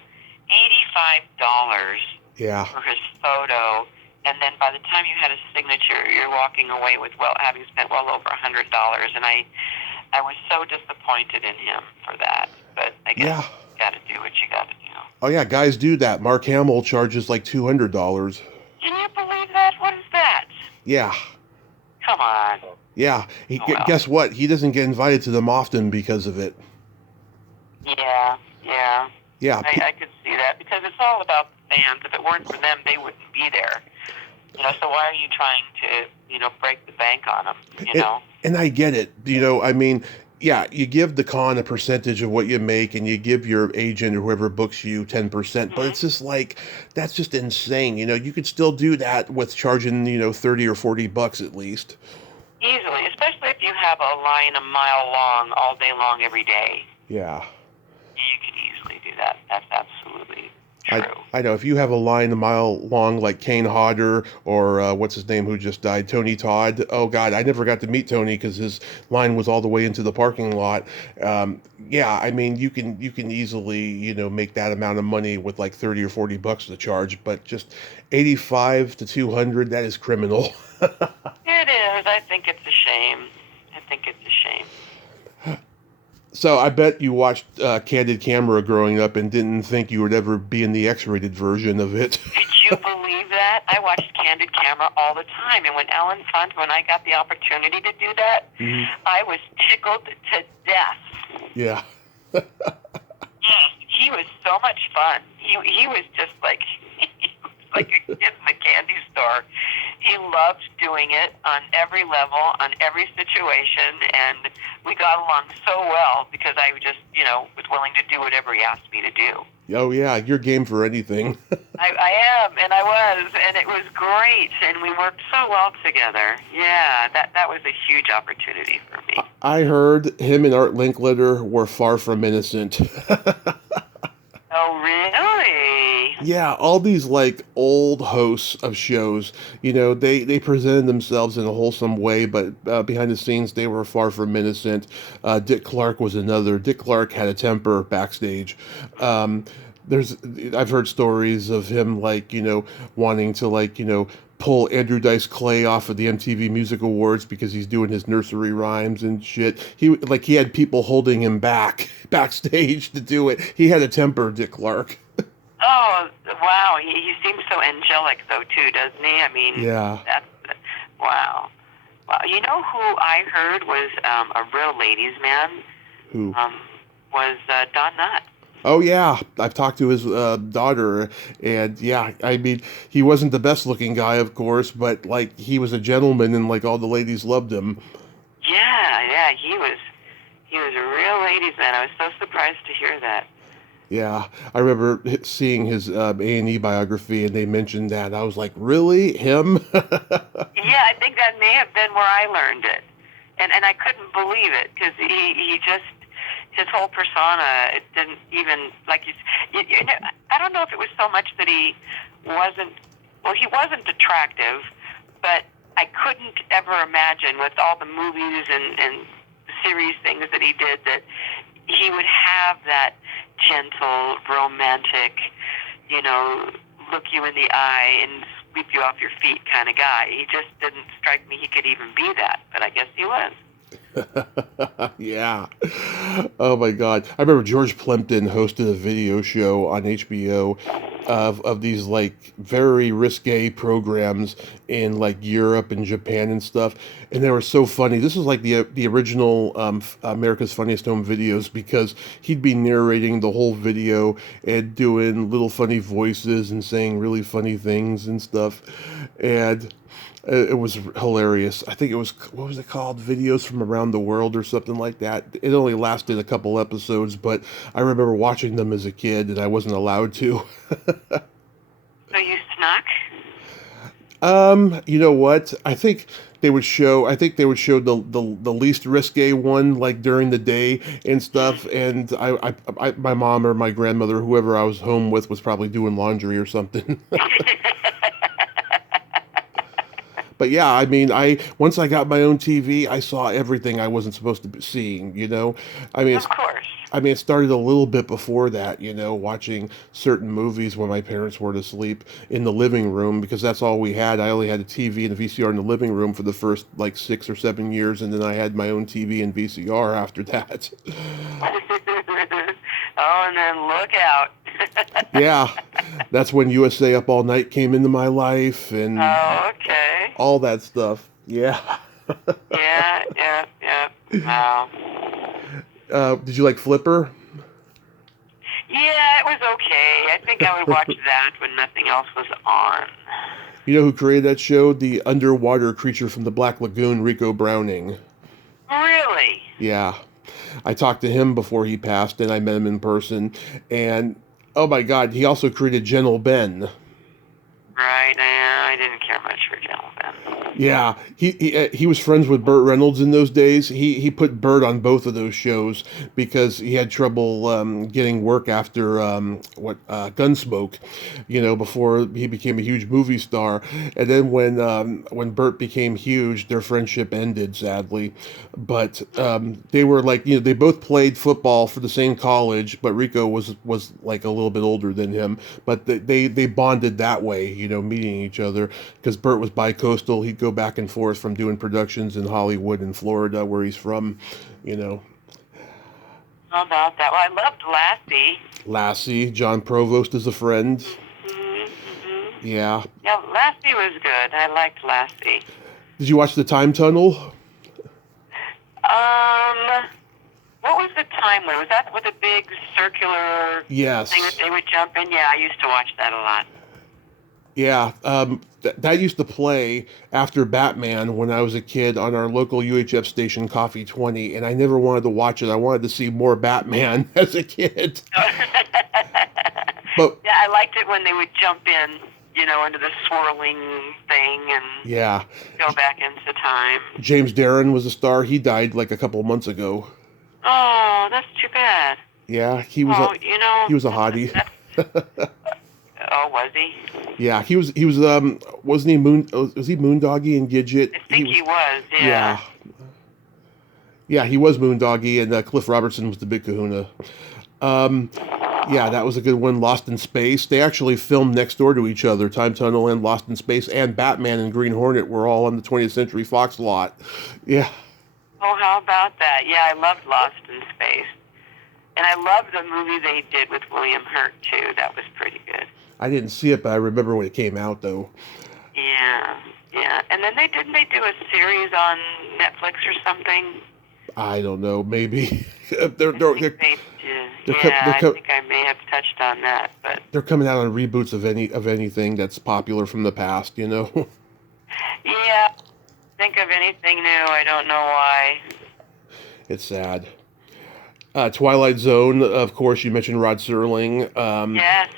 $85 Yeah, for his photo. And then by the time you had a signature, you're walking away with having spent well over $100. And I was so disappointed in him for that. But I guess yeah. you got to do what you got to do. Oh yeah, guys do that. Mark Hamill charges like $200. Can you believe that? What is that? Yeah, Come on. yeah. Well. Guess what? He doesn't get invited to them often because of it. Yeah, yeah. Yeah, I could see that because it's all about the fans. If it weren't for them, they wouldn't be there. So why are you trying to, break the bank on them, and I get it. I mean, yeah, you give the con a percentage of what you make, and you give your agent or whoever books you 10%. Mm-hmm. But it's just like, that's just insane. You could still do that with charging, 30 or $40 at least. Easily, especially if you have a line a mile long all day long every day. Yeah. You could easily do that. That's absolutely true. I know if you have a line a mile long like Kane Hodder or what's his name who just died, Tony Todd. Oh God, I never got to meet Tony because his line was all the way into the parking lot. Yeah, I mean you can easily make that amount of money with like 30 or $40 to charge, but just 85 to 200, that is criminal. It is. I think it's a shame. So I bet you watched Candid Camera growing up and didn't think you would ever be in the X-rated version of it. Did you believe that? I watched Candid Camera all the time, and when I got the opportunity to do that, Mm-hmm. I was tickled to death. Yeah. Yes, he was so much fun. He was just like like a kid in the candy store. He loved doing it on every level, on every situation, and we got along so well because I just, was willing to do whatever he asked me to do. Oh yeah, you're game for anything. I am, and I was, and it was great, and we worked so well together. Yeah, that was a huge opportunity for me. I heard him and Art Linkletter were far from innocent. Oh, really? Yeah, all these like old hosts of shows, they presented themselves in a wholesome way, but behind the scenes they were far from innocent. Dick Clark was another. Dick Clark had a temper backstage. I've heard stories of him wanting to pull Andrew Dice Clay off of the MTV Music Awards because he's doing his nursery rhymes and shit. He had people holding him backstage to do it. He had a temper, Dick Clark. Oh, wow. He seems so angelic, though, too, doesn't he? I mean, yeah. Wow. Wow. You know who I heard was a real ladies' man? Who? Was Don Knotts. Oh, yeah. I've talked to his daughter, and yeah, I mean, he wasn't the best-looking guy, of course, but, he was a gentleman, and, all the ladies loved him. Yeah, he was a real ladies' man. I was so surprised to hear that. Yeah, I remember seeing his A&E biography, and they mentioned that. I was like, really? Him? Yeah, I think that may have been where I learned it. And I couldn't believe it, because he just, his whole persona, it didn't even, I don't know if it was so much that he wasn't attractive, but I couldn't ever imagine with all the movies and series things that he did that he would have that gentle, romantic, look you in the eye and sweep you off your feet kind of guy. He just didn't strike me he could even be that, but I guess he was. Yeah. Oh my God. I remember George Plimpton hosted a video show on HBO of these like very risque programs in like Europe and Japan and stuff, and they were so funny. This was like the original America's Funniest Home Videos, because he'd be narrating the whole video and doing little funny voices and saying really funny things and stuff, and it was hilarious. I think it was, what was it called? Videos from Around the World or something like that. It only lasted a couple episodes, but I remember watching them as a kid, and I wasn't allowed to. So you snuck? You know what? I think they would show the least risque one like during the day and stuff, and I my mom or my grandmother, whoever I was home with, was probably doing laundry or something. But yeah, I mean, once I got my own TV, I saw everything I wasn't supposed to be seeing, you know? I mean, Of course. it started a little bit before that, you know, watching certain movies when my parents were asleep in the living room, because that's all we had. I only had a TV and a VCR in the living room for the first like 6 or 7 years, and then I had my own TV and VCR after that. Oh, and then look out. Yeah, that's when USA Up All Night came into my life and Oh, okay. all that stuff. Yeah. Yeah. Wow. Did you like Flipper? Yeah, it was okay. I think I would watch that when nothing else was on. You know who created that show? The underwater creature from the Black Lagoon, Rico Browning. Really? Yeah. I talked to him before he passed, and I met him in person. And, oh my God, he also created Gentle Ben. Right. I didn't care much for Gentle Ben. Yeah, he was friends with Burt Reynolds in those days. He put Burt on both of those shows because he had trouble getting work after Gunsmoke, you know, before he became a huge movie star. And then when Burt became huge, their friendship ended sadly. But they were like, you know, they both played football for the same college, but Rico was like a little bit older than him. But they bonded that way, you know, meeting each other, because Burt was bi-coastal. He'd go back and forth from doing productions in Hollywood and Florida, where he's from, you know. How about that? Well, I loved Lassie. Lassie, John Provost is a friend. Mm-hmm. Yeah. Yeah, Lassie was good. I liked Lassie. Did you watch The Time Tunnel? What was the time limit? Was that with a big circular Yes. thing that they would jump in? Yeah, I used to watch that a lot. Yeah, that used to play after Batman when I was a kid on our local UHF station, Coffee 20, and I never wanted to watch it. I wanted to see more Batman as a kid. But yeah, I liked it when they would jump in, you know, into the swirling thing and yeah, go back into time. James Darren was a star. He died like a couple of months ago. Oh, that's too bad. Yeah, he was he was a hottie. Oh, was he? Yeah, he was wasn't he was he Moondoggy and Gidget? I think he was. Yeah. Yeah, he was Moondoggy, and Cliff Robertson was the Big Kahuna. Yeah, that was a good one. Lost in Space. They actually filmed next door to each other. Time Tunnel and Lost in Space and Batman and Green Hornet were all on the 20th Century Fox lot. Yeah. Oh, how about that? Yeah, I loved Lost in Space. And I loved the movie they did with William Hurt, too. That was pretty good. I didn't see it, but I remember when it came out, though. Yeah. And then didn't they do a series on Netflix or something? I don't know, maybe. I think I may have touched on that, but they're coming out on reboots of anything that's popular from the past, you know. Yeah. Think of anything new. I don't know why. It's sad. Twilight Zone, of course, you mentioned Rod Serling. Yes.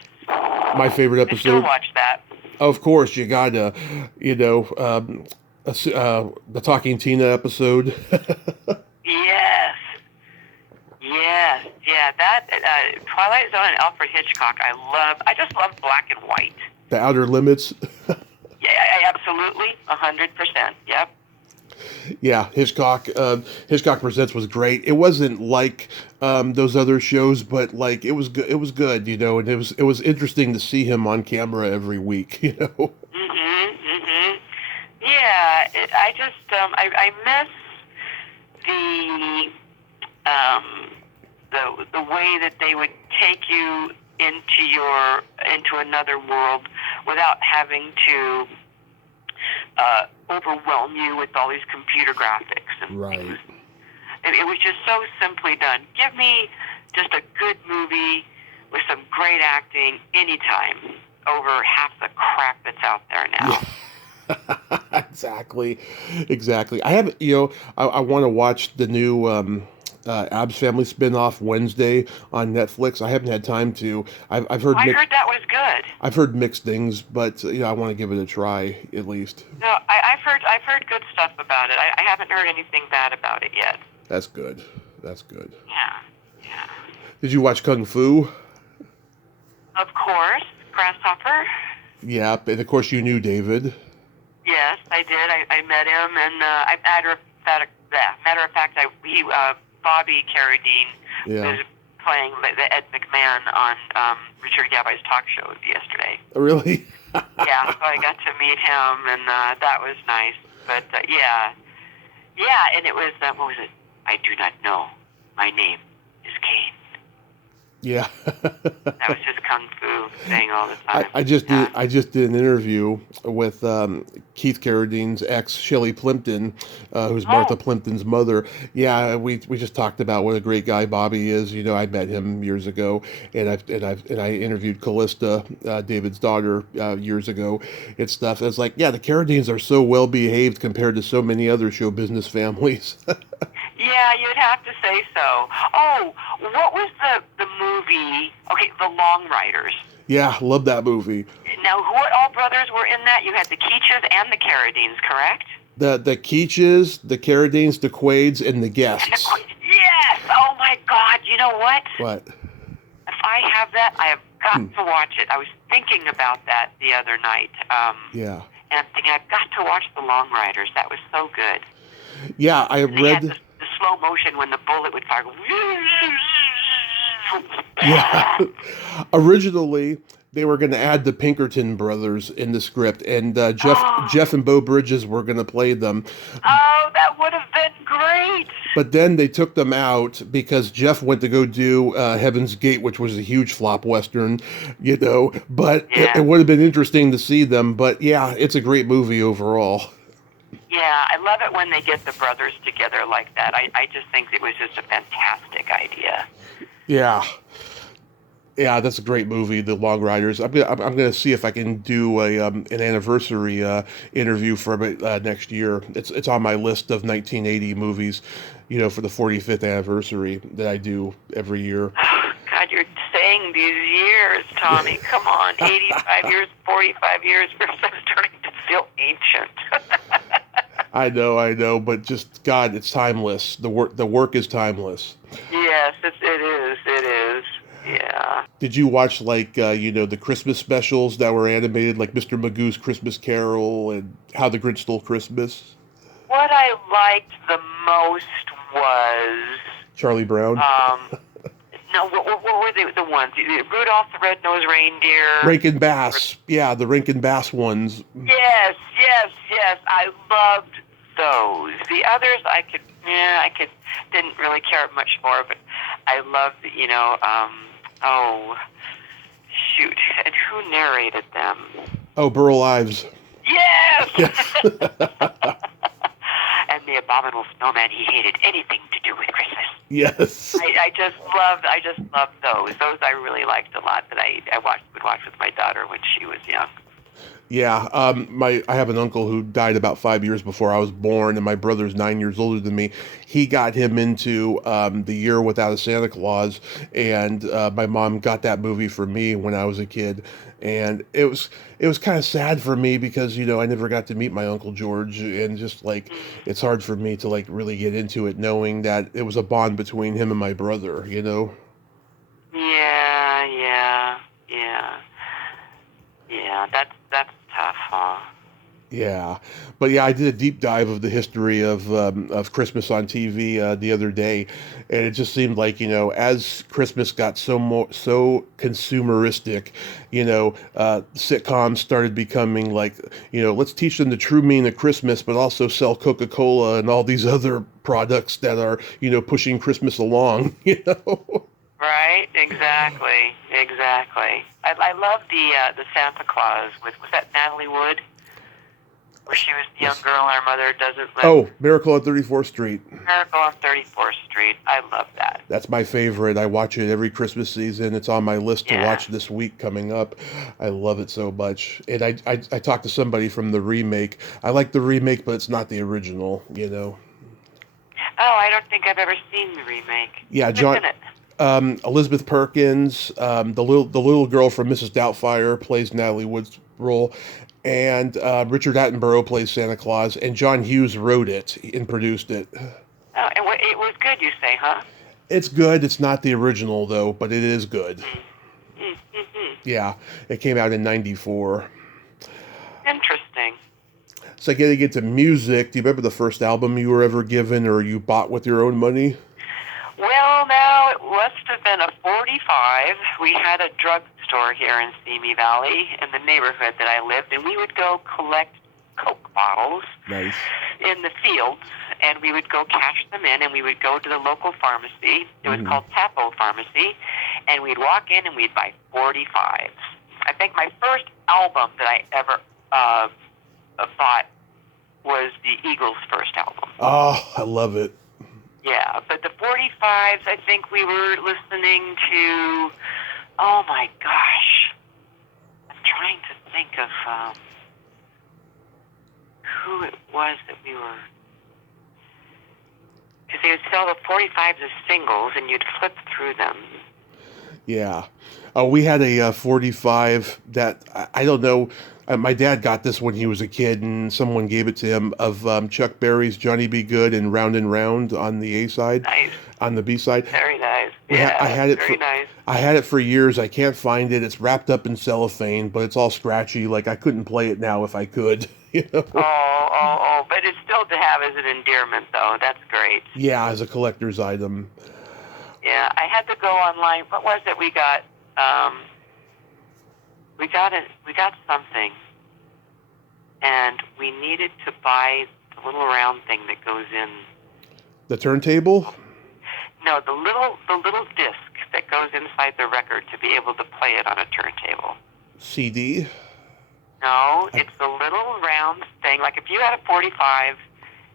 My favorite episode. I still watch that. Of course, you gotta, you know, the Talking Tina episode. Yes. Yeah, that Twilight Zone and Alfred Hitchcock. I just love black and white. The Outer Limits. Yeah, absolutely, 100%. Yep. Yeah, Hitchcock Presents was great. It wasn't like those other shows, but like it was good. It was good, and it was interesting to see him on camera every week. Mhm, mhm. Yeah, I just I miss the um, the way that they would take you into another world without having to overwhelm you with all these computer graphics and things. Right. It was just so simply done. Give me just a good movie with some great acting anytime over half the crap that's out there Yeah. now. Exactly. Exactly. I haven't, I want to watch the new Abs Family spinoff Wednesday on Netflix. I haven't had time to. I've Oh, heard I mixed. heard that was good. I've heard mixed things, but I want to give it a try at least. No, I've heard good stuff about it. I haven't heard anything bad about it yet. That's good. That's good. Yeah, yeah. Did you watch Kung Fu? Of course, Grasshopper. Yeah, and of course you knew David. Yes, I did. I met him, and matter of fact, Bobby Carradine Yeah. was playing the Ed McMahon on Richard Gabby's talk show yesterday. Really? Yeah, so I got to meet him, and that was nice. But yeah, and it was what was it? I do not know. My name is Kane. Yeah. That was his kung fu thing all the time. I just did an interview with Keith Carradine's ex Shelley Plimpton, who's Martha Oh, Plimpton's mother. Yeah, we just talked about what a great guy Bobby is. I met him years ago, and I interviewed Callista, David's daughter, years ago, and stuff. It's like, yeah, the Carradines are so well behaved compared to so many other show business families. yeah, you'd have to say so. Oh, what was the movie? Okay, The Long Riders. Yeah, love that movie. Now, what all brothers were in that? You had the Keaches and the Carradines, correct? The Keaches, the Carradines, the Quades, and the Guests. Yes! Oh my God! You know what? What? If I have that, I have got to watch it. I was thinking about that the other night, Yeah. and I'm thinking I've got to watch The Long Riders. That was so good. Yeah, I And they had read. the slow motion when the bullet would fire. Yeah. Originally, they were going to add the Pinkerton brothers in the script, and Jeff and Bo Bridges were going to play them. Oh, that would have been great. But then they took them out because Jeff went to go do Heaven's Gate, which was a huge flop western, But Yeah. it would have been interesting to see them. But yeah, it's a great movie overall. Yeah, I love it when they get the brothers together like that. I just think it was just a fantastic idea. Yeah. Yeah, that's a great movie, The Long Riders. I'm gonna see if I can do an anniversary interview for it next year. It's on my list of 1980 movies, for the 45th anniversary that I do every year. Oh, God, you're saying these years, Tommy. Come on, 85 years, 45 years. We're starting to feel ancient. I know, but just God, it's timeless. The work is timeless. Yes, it is. Yeah. Did you watch the Christmas specials that were animated, like Mr. Magoo's Christmas Carol and How the Grinch Stole Christmas? What I liked the most was Charlie Brown? no. What were the ones? Rudolph the Red-Nosed Reindeer. Rankin Bass. Yeah, the Rankin Bass ones. Yes. I loved those. The others, I didn't really care much for, but I loved, oh, shoot. And who narrated them? Oh, Burl Ives. Yes! Yes. And the abominable snowman, he hated anything to do with Christmas. Yes. I just loved those. Those I really liked a lot that I would watch with my daughter when she was young. Yeah, I have an uncle who died about 5 years before I was born, and my brother's 9 years older than me. He got him into The Year Without a Santa Claus, and my mom got that movie for me when I was a kid, and it was kind of sad for me because I never got to meet my Uncle George, and just it's hard for me to really get into it, knowing that it was a bond between him and my brother. Yeah. That's tough, huh? Yeah, but yeah, I did a deep dive of the history of Christmas on TV the other day, and it just seemed like as Christmas got so consumeristic, sitcoms started becoming like let's teach them the true meaning of Christmas, but also sell Coca-Cola and all these other products that are pushing Christmas along. Right? Exactly. Exactly. I love the Santa Claus was that Natalie Wood, where she was the young Yes. girl and her mother doesn't live. Oh, Miracle on 34th Street. Miracle on 34th Street. I love that. That's my favorite. I watch it every Christmas season. It's on my list to Yeah. watch this week coming up. I love it so much. And I talked to somebody from the remake. I like the remake, but it's not the original. Oh, I don't think I've ever seen the remake. Yeah, Who's John in it? Elizabeth Perkins, the little girl from Mrs. Doubtfire plays Natalie Wood's role, and Richard Attenborough plays Santa Claus, and John Hughes wrote it and produced it. Oh, and it was good, you say, huh? It's good. It's not the original though, but it is good. Mm-hmm. Yeah, it came out in '94. Interesting. So getting into music, do you remember the first album you were ever given or you bought with your own money? Well, now, it must have been a 45. We had a drugstore here in Simi Valley in the neighborhood that I lived, and we would go collect Coke bottles Nice. in the fields, and we would go cash them in, and we would go to the local pharmacy. It was called Tapo Pharmacy, and we'd walk in and we'd buy 45s. I think my first album that I ever bought was the Eagles' first album. Oh, I love it. Yeah, but the 45s, I think we were listening to, oh my gosh, I'm trying to think of who it was that we were, because they would sell the 45s as singles and you'd flip through them. Yeah. Oh, we had a 45 that I don't know. My dad got this when he was a kid, and someone gave it to him of Chuck Berry's "Johnny Be Good" and "Round and Round" on the A side. Nice. On the B side. Very nice. Yeah, I had it very for nice. I had it for years. I can't find it. It's wrapped up in cellophane, but it's all scratchy. Like I couldn't play it now if I could. Oh, but it's still to have as an endearment, though. That's great. Yeah, as a collector's item. Yeah, I had to go online. What was it we got? We got something, and we needed to buy the little round thing that goes in. The turntable? No, the little disc that goes inside the record to be able to play it on a turntable. CD? No, it's the little round thing. Like if you had a 45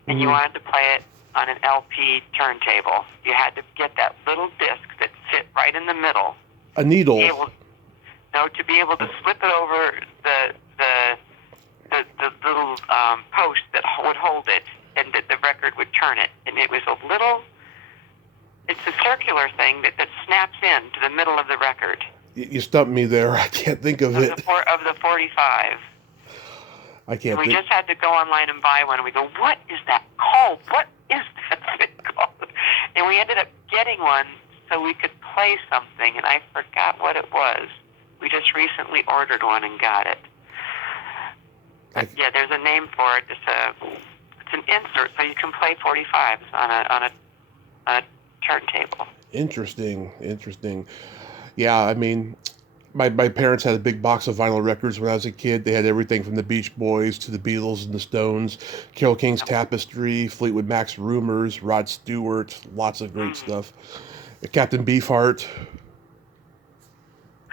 and you wanted to play it on an LP turntable, you had to get that little disc that fit right in the middle. A needle. To be able to slip it over the little post that would hold it, and that the record would turn it. And it was it's a circular thing that snaps in to the middle of the record. You stumped me there. I can't think of it. Of the 45. I can't We think. just had to go online and buy one, and we go, what is that called? What is that thing called? And we ended up getting one so we could play something, and I forgot what it was. We just recently ordered one and got it. Yeah, there's a name for it. It's an insert, so you can play 45s on a turntable. Interesting. Yeah, I mean, my parents had a big box of vinyl records when I was a kid. They had everything from the Beach Boys to the Beatles and the Stones, Carole King's Tapestry, Fleetwood Mac's Rumors, Rod Stewart, lots of great stuff. Captain Beefheart.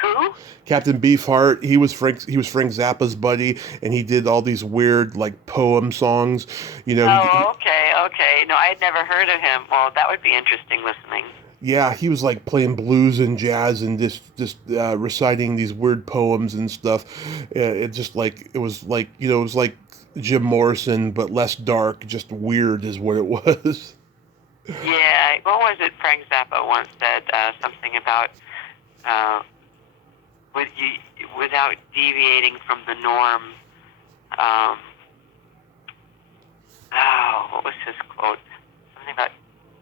Who? Captain Beefheart. He was Frank Zappa's buddy, and he did all these weird like poem songs. Okay. No, I had never heard of him. Well, that would be interesting listening. Yeah, he was like playing blues and jazz and just reciting these weird poems and stuff. It was like Jim Morrison but less dark, just weird is what it was. Yeah, what was it? Frank Zappa once said something about without deviating from the norm. What was his quote? Something about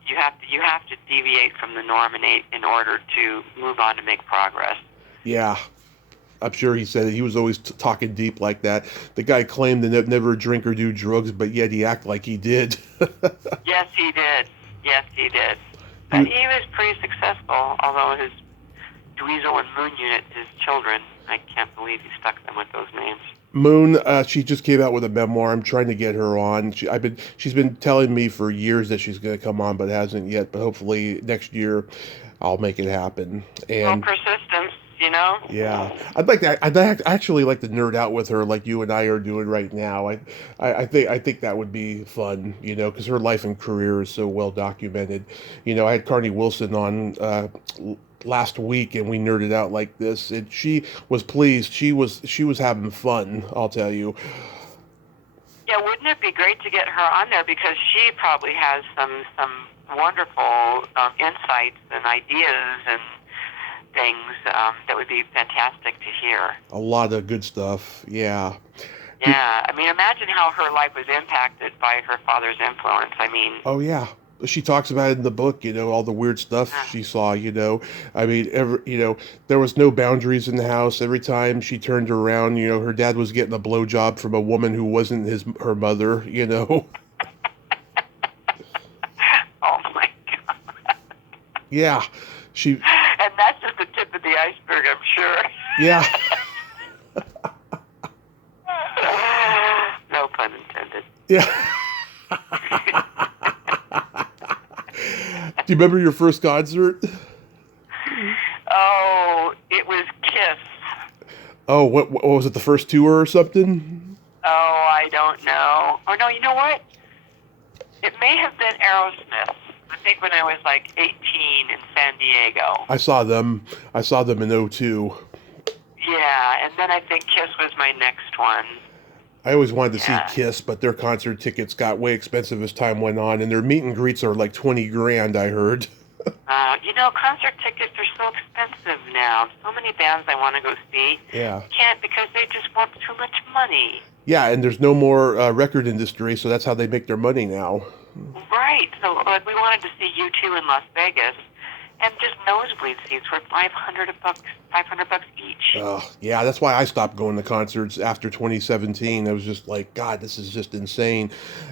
you have to deviate from the norm in order to move on to make progress. Yeah. I'm sure he said it. He was always talking deep like that. The guy claimed to never drink or do drugs, but yet he acted like he did. Yes, he did. Yes, he did. But he, he was pretty successful, although his Dweezil and Moon Unit, his children, I can't believe he stuck them with those names. Moon, she just came out with a memoir. I'm trying to get her on. She's been telling me for years that she's going to come on, but hasn't yet. But hopefully next year, I'll make it happen. Well, And persistence, you know? yeah, I'd actually like to nerd out with her like you and I are doing right now. I think that would be fun, because her life and career is so well documented. I had Carney Wilson on last week, and we nerded out like this, and she was pleased. She was having fun. I'll tell you. Yeah, wouldn't it be great to get her on there, because she probably has some wonderful insights and ideas and things that would be fantastic to hear. A lot of good stuff. Yeah. Yeah, I mean, imagine how her life was impacted by her father's influence. I mean, Oh yeah. She talks about it in the book, all the weird stuff she saw, I mean, there was no boundaries in the house. Every time she turned around, her dad was getting a blowjob from a woman who wasn't her mother. oh my God. Yeah. She And that's just the tip of the iceberg, I'm sure. Yeah. No pun intended. Yeah. Do you remember your first concert? Oh, it was Kiss. Oh, what was it, the first tour or something? Oh, I don't know. Oh, no, you know what? It may have been Aerosmith. I think when I was like 18 in San Diego. I saw them in '02. Yeah, and then I think Kiss was my next one. I always wanted to Yeah. see Kiss, but their concert tickets got way expensive as time went on, and their meet and greets are like 20 grand, I heard. Concert tickets are so expensive now. So many bands I want to go see. Yeah. Can't, because they just want too much money. Yeah, and there's no more record industry, so that's how they make their money now. Right. So, like, we wanted to see U2 in Las Vegas, and just nosebleed seats were $500 each. Yeah, that's why I stopped going to concerts after 2017. I was just like, God, this is just insane.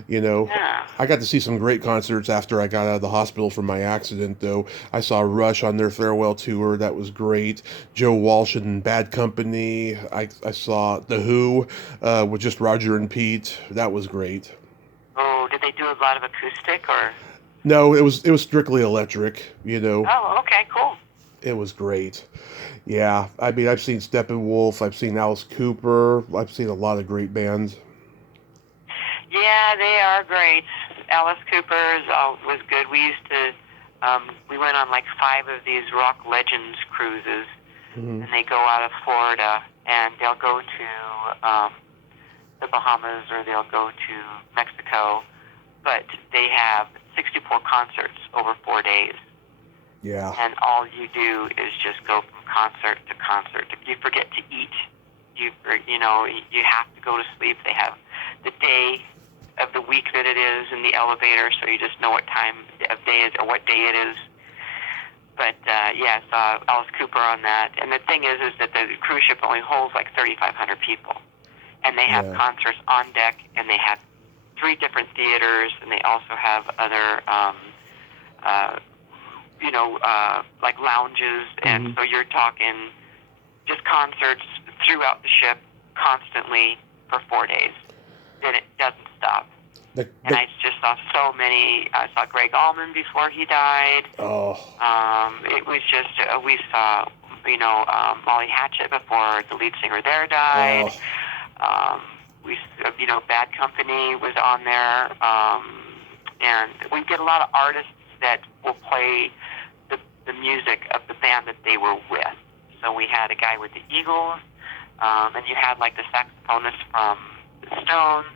Yeah. I got to see some great concerts after I got out of the hospital from my accident, though. I saw Rush on their farewell tour. That was great. Joe Walsh and Bad Company. I saw The Who with just Roger and Pete. That was great. Oh, did they do a lot of acoustic, or? No, it was strictly electric, Oh, okay, cool. It was great. Yeah, I mean, I've seen Steppenwolf, I've seen Alice Cooper, I've seen a lot of great bands. Yeah, they are great. Alice Cooper was good. We used to, we went on like 5 of these Rock Legends cruises, Mm-hmm. and they go out of Florida, and they'll go to the Bahamas, or they'll go to Mexico, but they have 64 concerts over 4 days. Yeah. And all you do is just go from concert to concert. You forget to eat. You have to go to sleep. They have the day of the week that it is in the elevator, so you just know what time of day is or what day it is. But I saw Alice Cooper on that. And the thing is that the cruise ship only holds like 3,500 people, and they have concerts on deck, and they have 3 different theaters, and they also have other like lounges, and so you're talking just concerts throughout the ship constantly for 4 days. And it doesn't stop. And I just saw so many. I saw Greg Allman before he died. Oh. It was just, we saw, Molly Hatchet before the lead singer there died. Oh. Bad Company was on there. And we get a lot of artists that will play the music of the band that they were with. So we had a guy with the Eagles, and you had like the saxophonist from the Stones,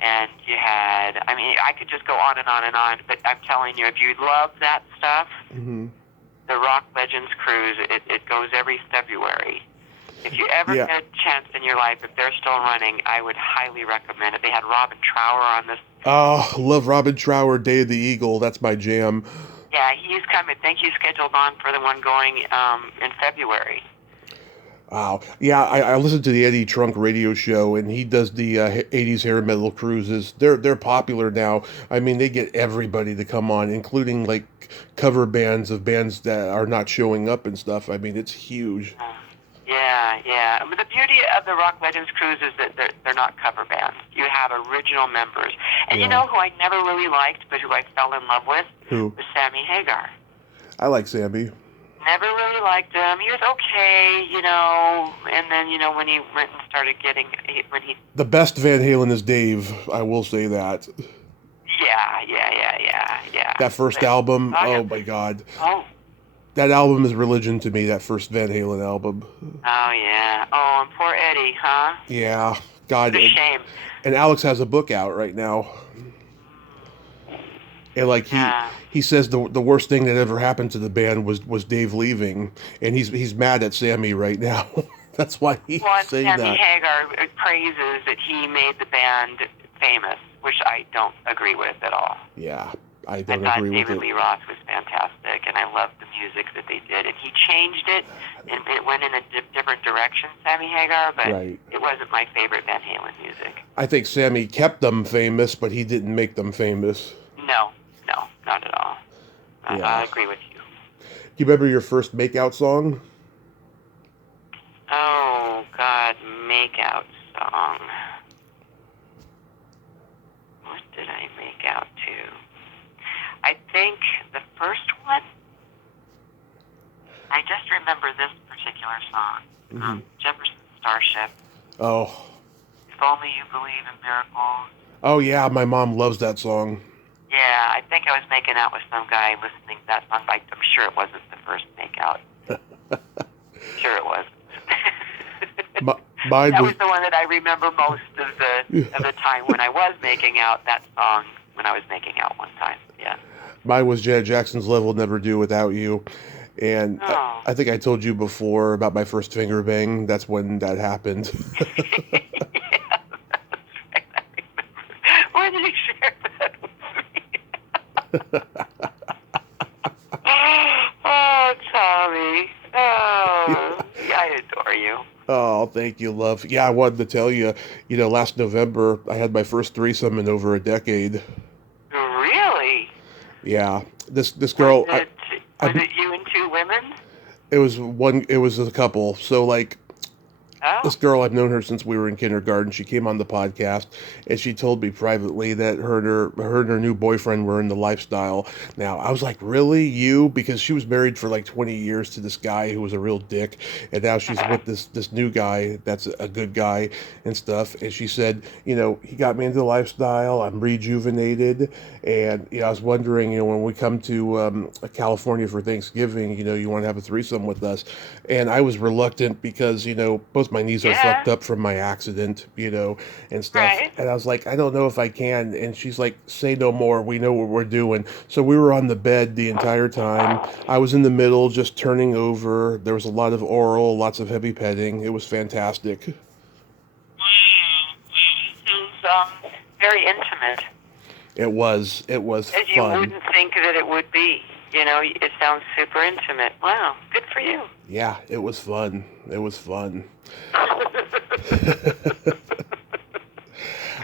and you had, I could just go on and on and on, but I'm telling you, if you love that stuff, the Rock Legends Cruise, it goes every February. If you ever get a chance in your life, if they're still running, I would highly recommend it. They had Robin Trower on this. Oh, love Robin Trower, Day of the Eagle. That's my jam. Yeah, he's coming. I think he's scheduled on for the one going in February. Wow. Yeah, I listened to the Eddie Trunk radio show, and he does the 80s hair metal cruises. They're popular now. I mean, they get everybody to come on, including like cover bands of bands that are not showing up and stuff. I mean, it's huge. Yeah, yeah. But the beauty of the Rock Legends Cruise is that they're not cover bands. You have original members. And you Yeah. know who I never really liked, but who I fell in love with? Who? Was Sammy Hagar. I like Sammy. Never really liked him. He was okay, you know, and then, you know, when he went and started getting, The best Van Halen is Dave. I will say that. Yeah. That first album, oh my God. Oh. That album is religion to me, that first Van Halen album. Oh, yeah. Oh, and poor Eddie, huh? Yeah. God. What a shame. And Alex has a book out right now. And like he says the worst thing that ever happened to the band was Dave leaving, and he's mad at Sammy right now. That's why he's saying Sammy that. Hagar praises that he made the band famous, which I don't agree with at all. Yeah, I don't thought agree with David it. Lee Roth was fantastic, and I loved the music that they did. And he changed it, and it went in a different direction, Sammy Hagar, but Right. It wasn't my favorite Van Halen music. I think Sammy kept them famous, but he didn't make them famous. No, not at all. Yeah. I agree with you. Do you remember your first makeout song? Oh, God, make-out song. What did I make out to? I think the first one, I just remember this particular song, Jefferson Starship. Oh. If Only You Believe in Miracles. Oh yeah, my mom loves that song. Yeah, I think I was making out with some guy listening to that song. I'm sure it wasn't the first make-out. Sure it wasn't. Mine that was the one that I remember most of the time when I was making out, that song when I was making out one time. Yeah. Mine was Janet Jackson's Love Will Never Do Without You. And Oh. I think I told you before about my first finger bang. That's when that happened. Yeah, that's right. I remember. Why did you share that with me? Oh, Tommy. Oh, yeah, I adore you. Oh, thank you, love. Yeah, I wanted to tell you, last November, I had my first threesome in over a decade. Really? Yeah. This girl... Was it you and two women? It was a couple. So, like, this girl, I've known her since we were in kindergarten. She came on the podcast, and she told me privately that her and her new boyfriend were in the lifestyle. Now, I was like, really? You? Because she was married for like 20 years to this guy who was a real dick, and now she's with this new guy that's a good guy and stuff. And she said, he got me into the lifestyle. I'm rejuvenated. And, I was wondering, when we come to California for Thanksgiving, you want to have a threesome with us. And I was reluctant because, both my knees are fucked up from my accident, and stuff. Right. And I was like, I don't know if I can. And she's like, say no more. We know what we're doing. So we were on the bed the entire time. I was in the middle, just turning over. There was a lot of oral, lots of heavy petting. It was fantastic. Sounds very intimate. It was As fun. you wouldn't think that it would be. It sounds super intimate. Wow, good for you. Yeah, it was fun. It was fun.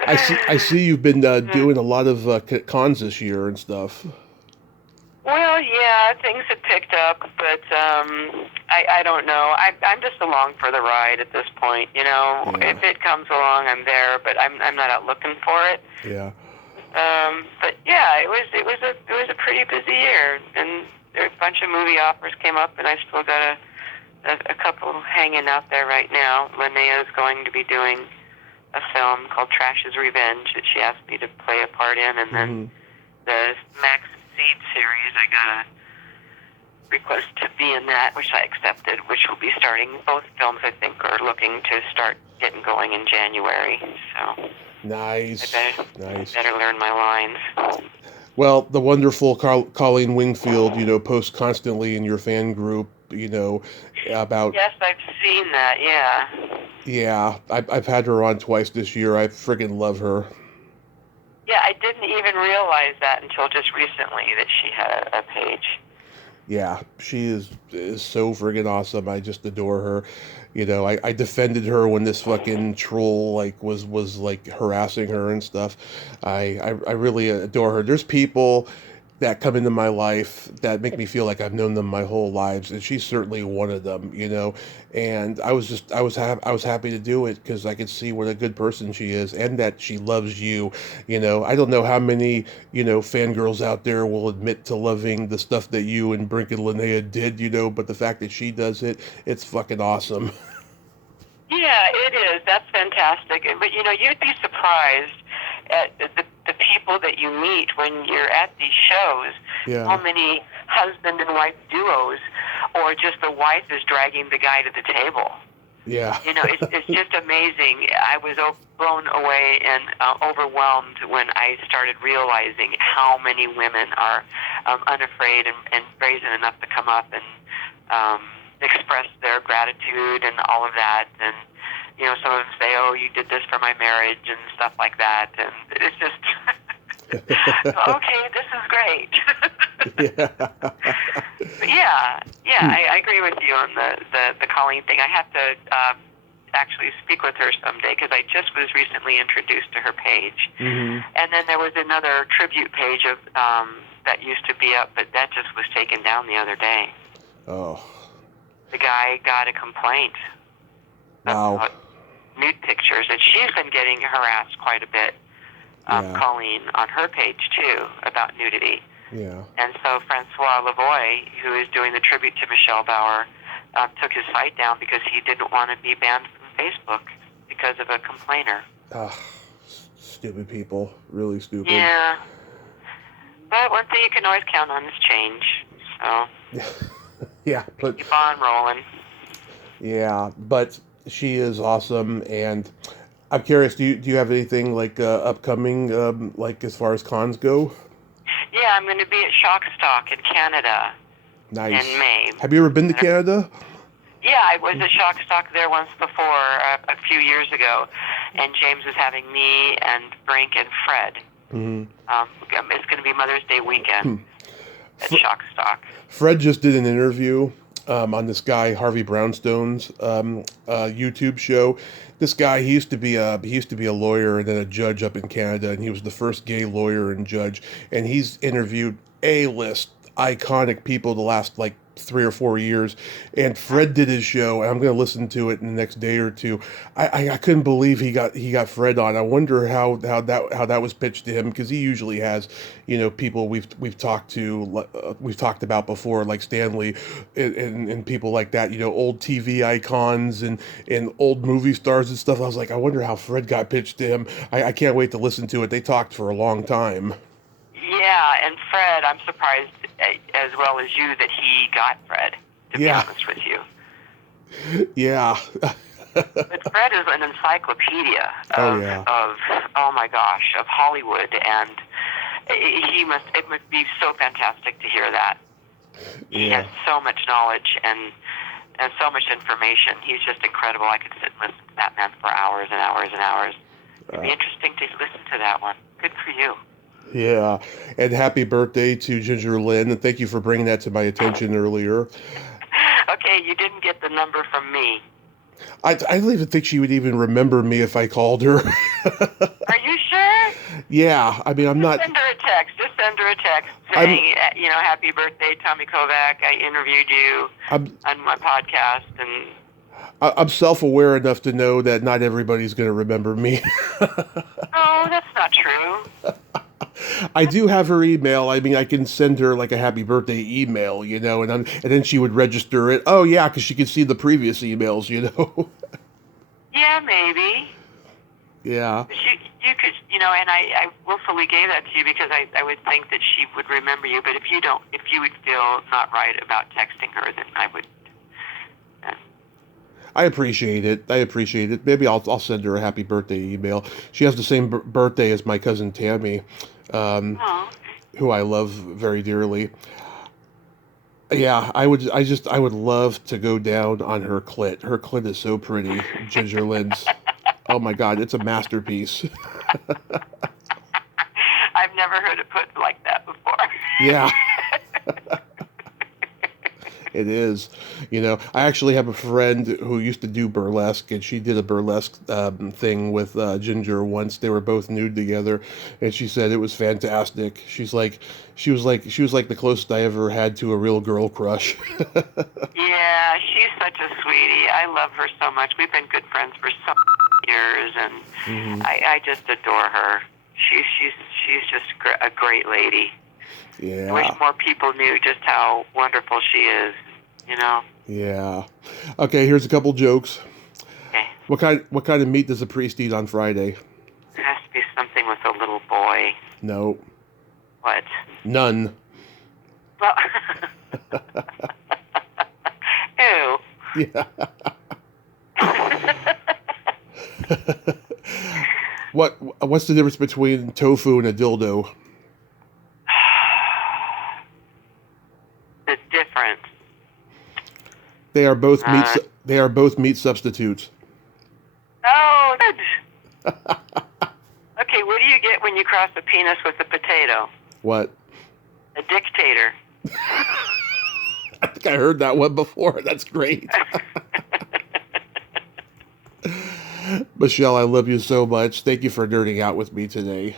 I see you've been doing a lot of cons this year and stuff. Well, yeah, things have picked up, but I don't know. I'm just along for the ride at this point. Yeah. If it comes along, I'm there, but I'm not out looking for it. Yeah. But yeah, it was a pretty busy year, and there a bunch of movie offers came up, and I still got a couple hanging out there right now. Linnea is going to be doing a film called Trash's Revenge that she asked me to play a part in, and then the Max Seed series, I got a request to be in that, which I accepted, which will be starting. Both films, I think, are looking to start getting going in January, so... Nice. Nice. Better learn my lines. Well, the wonderful Colleen Wingfield, posts constantly in your fan group, about... Yes, I've seen that, yeah. Yeah, I've had her on twice this year. I friggin' love her. Yeah, I didn't even realize that until just recently that she had a page. Yeah, she is so friggin' awesome. I just adore her. I defended her when this fucking troll was like harassing her and stuff. I really adore her. There's people that come into my life that make me feel like I've known them my whole lives, and she's certainly one of them. And I was happy to do it because I could see what a good person she is, and that she loves you. I don't know how many fangirls out there will admit to loving the stuff that you and Brink and Linnea did, but the fact that she does it, it's fucking awesome. Yeah, it is. That's fantastic. But you'd be surprised at the people that you meet when you're at these shows. Yeah. How many husband and wife duos, or just the wife is dragging the guy to the table. Yeah. It's just amazing. I was blown away and overwhelmed when I started realizing how many women are unafraid and brazen enough to come up and express their gratitude and all of that. And some of them say, "Oh, you did this for my marriage," and stuff like that. And it's just okay. This is great. Yeah. I agree with you on the Colleen thing. I have to actually speak with her someday because I just was recently introduced to her page. Mm-hmm. And then there was another tribute page of that used to be up, but that just was taken down the other day. Oh. The guy got a complaint about nude pictures, and she's been getting harassed quite a bit, Colleen, on her page too, about nudity. Yeah. And so Francois Lavoie, who is doing the tribute to Michelle Bauer, took his site down because he didn't want to be banned from Facebook because of a complainer. Stupid people. Really stupid. Yeah. But one thing you can always count on is change. So yeah, but keep on rolling. Yeah, but she is awesome, and I'm curious. Do you have anything like upcoming, like as far as cons go? Yeah, I'm going to be at Shockstock in Canada. Nice. In May. Have you ever been to Canada? Yeah, I was at Shockstock there once before, a few years ago, and James was having me and Brink and Fred. Mm-hmm. It's going to be Mother's Day weekend at Shockstock. Fred just did an interview on this guy Harvey Brownstone's YouTube show. This guy, he used to be a lawyer and then a judge up in Canada, and he was the first gay lawyer and judge. And he's interviewed A-list iconic people the last like 3 or 4 years. And Fred did his show, and I'm going to listen to it in the next day or two. I couldn't believe he got Fred on. I wonder how that was pitched to him, because he usually has people we've talked about before, like Stanley and people like that, old TV icons and old movie stars and stuff. I was like, I wonder how Fred got pitched to him. I can't wait to listen to it. They talked for a long time. Yeah, and Fred, I'm surprised as well as you that he got Fred, to be honest with you. Yeah. But Fred is an encyclopedia of oh my gosh, of Hollywood, and it would be so fantastic to hear that. He has so much knowledge and so much information. He's just incredible. I could sit and listen to that man for hours and hours and hours. It'd be interesting to listen to that one. Good for you. Yeah, and happy birthday to Ginger Lynn, and thank you for bringing that to my attention earlier. Okay, you didn't get the number from me. I don't even think she would even remember me if I called her. Are you sure? Yeah, I mean, I'm not... Send her a text. Just send her a text saying, happy birthday, Tommy Kovac. I interviewed you on my podcast, and... I'm self-aware enough to know that not everybody's going to remember me. Oh, that's not true. I do have her email. I mean, I can send her like a happy birthday email, and then she would register it. Oh yeah, because she could see the previous emails, Yeah, maybe. Yeah. You could, and I willfully gave that to you because I would think that she would remember you. But if you would feel not right about texting her, then I would. I appreciate it. Maybe I'll send her a happy birthday email. She has the same birthday as my cousin Tammy, who I love very dearly. Yeah, I would love to go down on her clit. Her clit is so pretty, Ginger Lynn's. Oh my God, it's a masterpiece. I've never heard it put like that before. Yeah. It is. I actually have a friend who used to do burlesque, and she did a burlesque thing with Ginger once. They were both nude together, and she said it was fantastic. She was like the closest I ever had to a real girl crush. Yeah, she's such a sweetie. I love her so much. We've been good friends for so many years, and Hmm. I just adore her. She's just a great lady. I wish Yeah, more people knew just how wonderful she is. You know. yeah. Okay, here's a couple jokes. Okay. What kind of meat does a priest eat on Friday? It has to be something with a little boy. No, What? none. Well, ew. Yeah. What's the difference between tofu and a dildo? The difference. They are both meat. Uh, They are both meat substitutes. oh, good. Okay, what do you get when you cross a penis with a potato? What? A dictator. I think I heard that one before. That's great. Michelle, I love you so much. Thank you for nerding out with me today.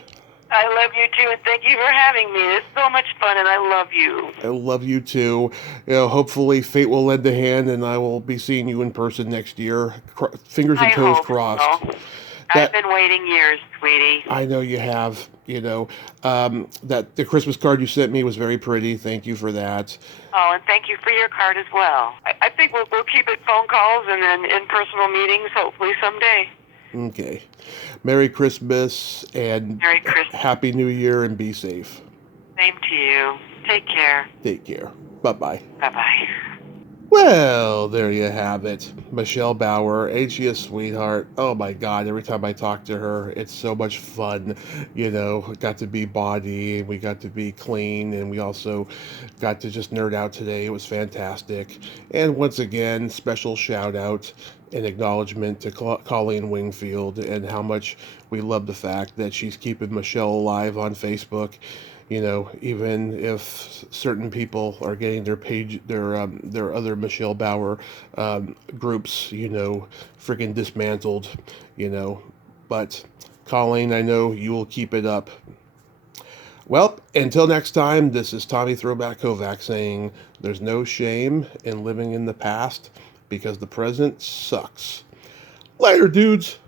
I love you too, and thank you for having me. It's so much fun, and I love you. I love you too. Hopefully fate will lend a hand, and I will be seeing you in person next year. Fingers and I toes hope crossed. so. I've That been waiting years, sweetie. I know you have. That the Christmas card you sent me was very pretty. Thank you for that. Oh, and thank you for your card as well. I think we'll keep it phone calls and then in-personal meetings, hopefully someday. Okay. Merry Christmas and Merry Christmas. Happy New Year, and be safe. Same to you. Take care. Take care. Bye-bye. Bye-bye. Well, there you have it. Michelle Bauer, ain't she a sweetheart? Oh my God, every time I talk to her, it's so much fun. Got to be body, we got to be clean, and we also got to just nerd out today. It was fantastic. And once again, special shout out and acknowledgement to Colleen Wingfield and how much we love the fact that she's keeping Michelle alive on Facebook. Even if certain people are getting their other Michelle Bauer groups, freaking dismantled, but Colleen, I know you will keep it up. Well, until next time, this is Tommy Throwback Kovac saying there's no shame in living in the past because the present sucks. Later, dudes.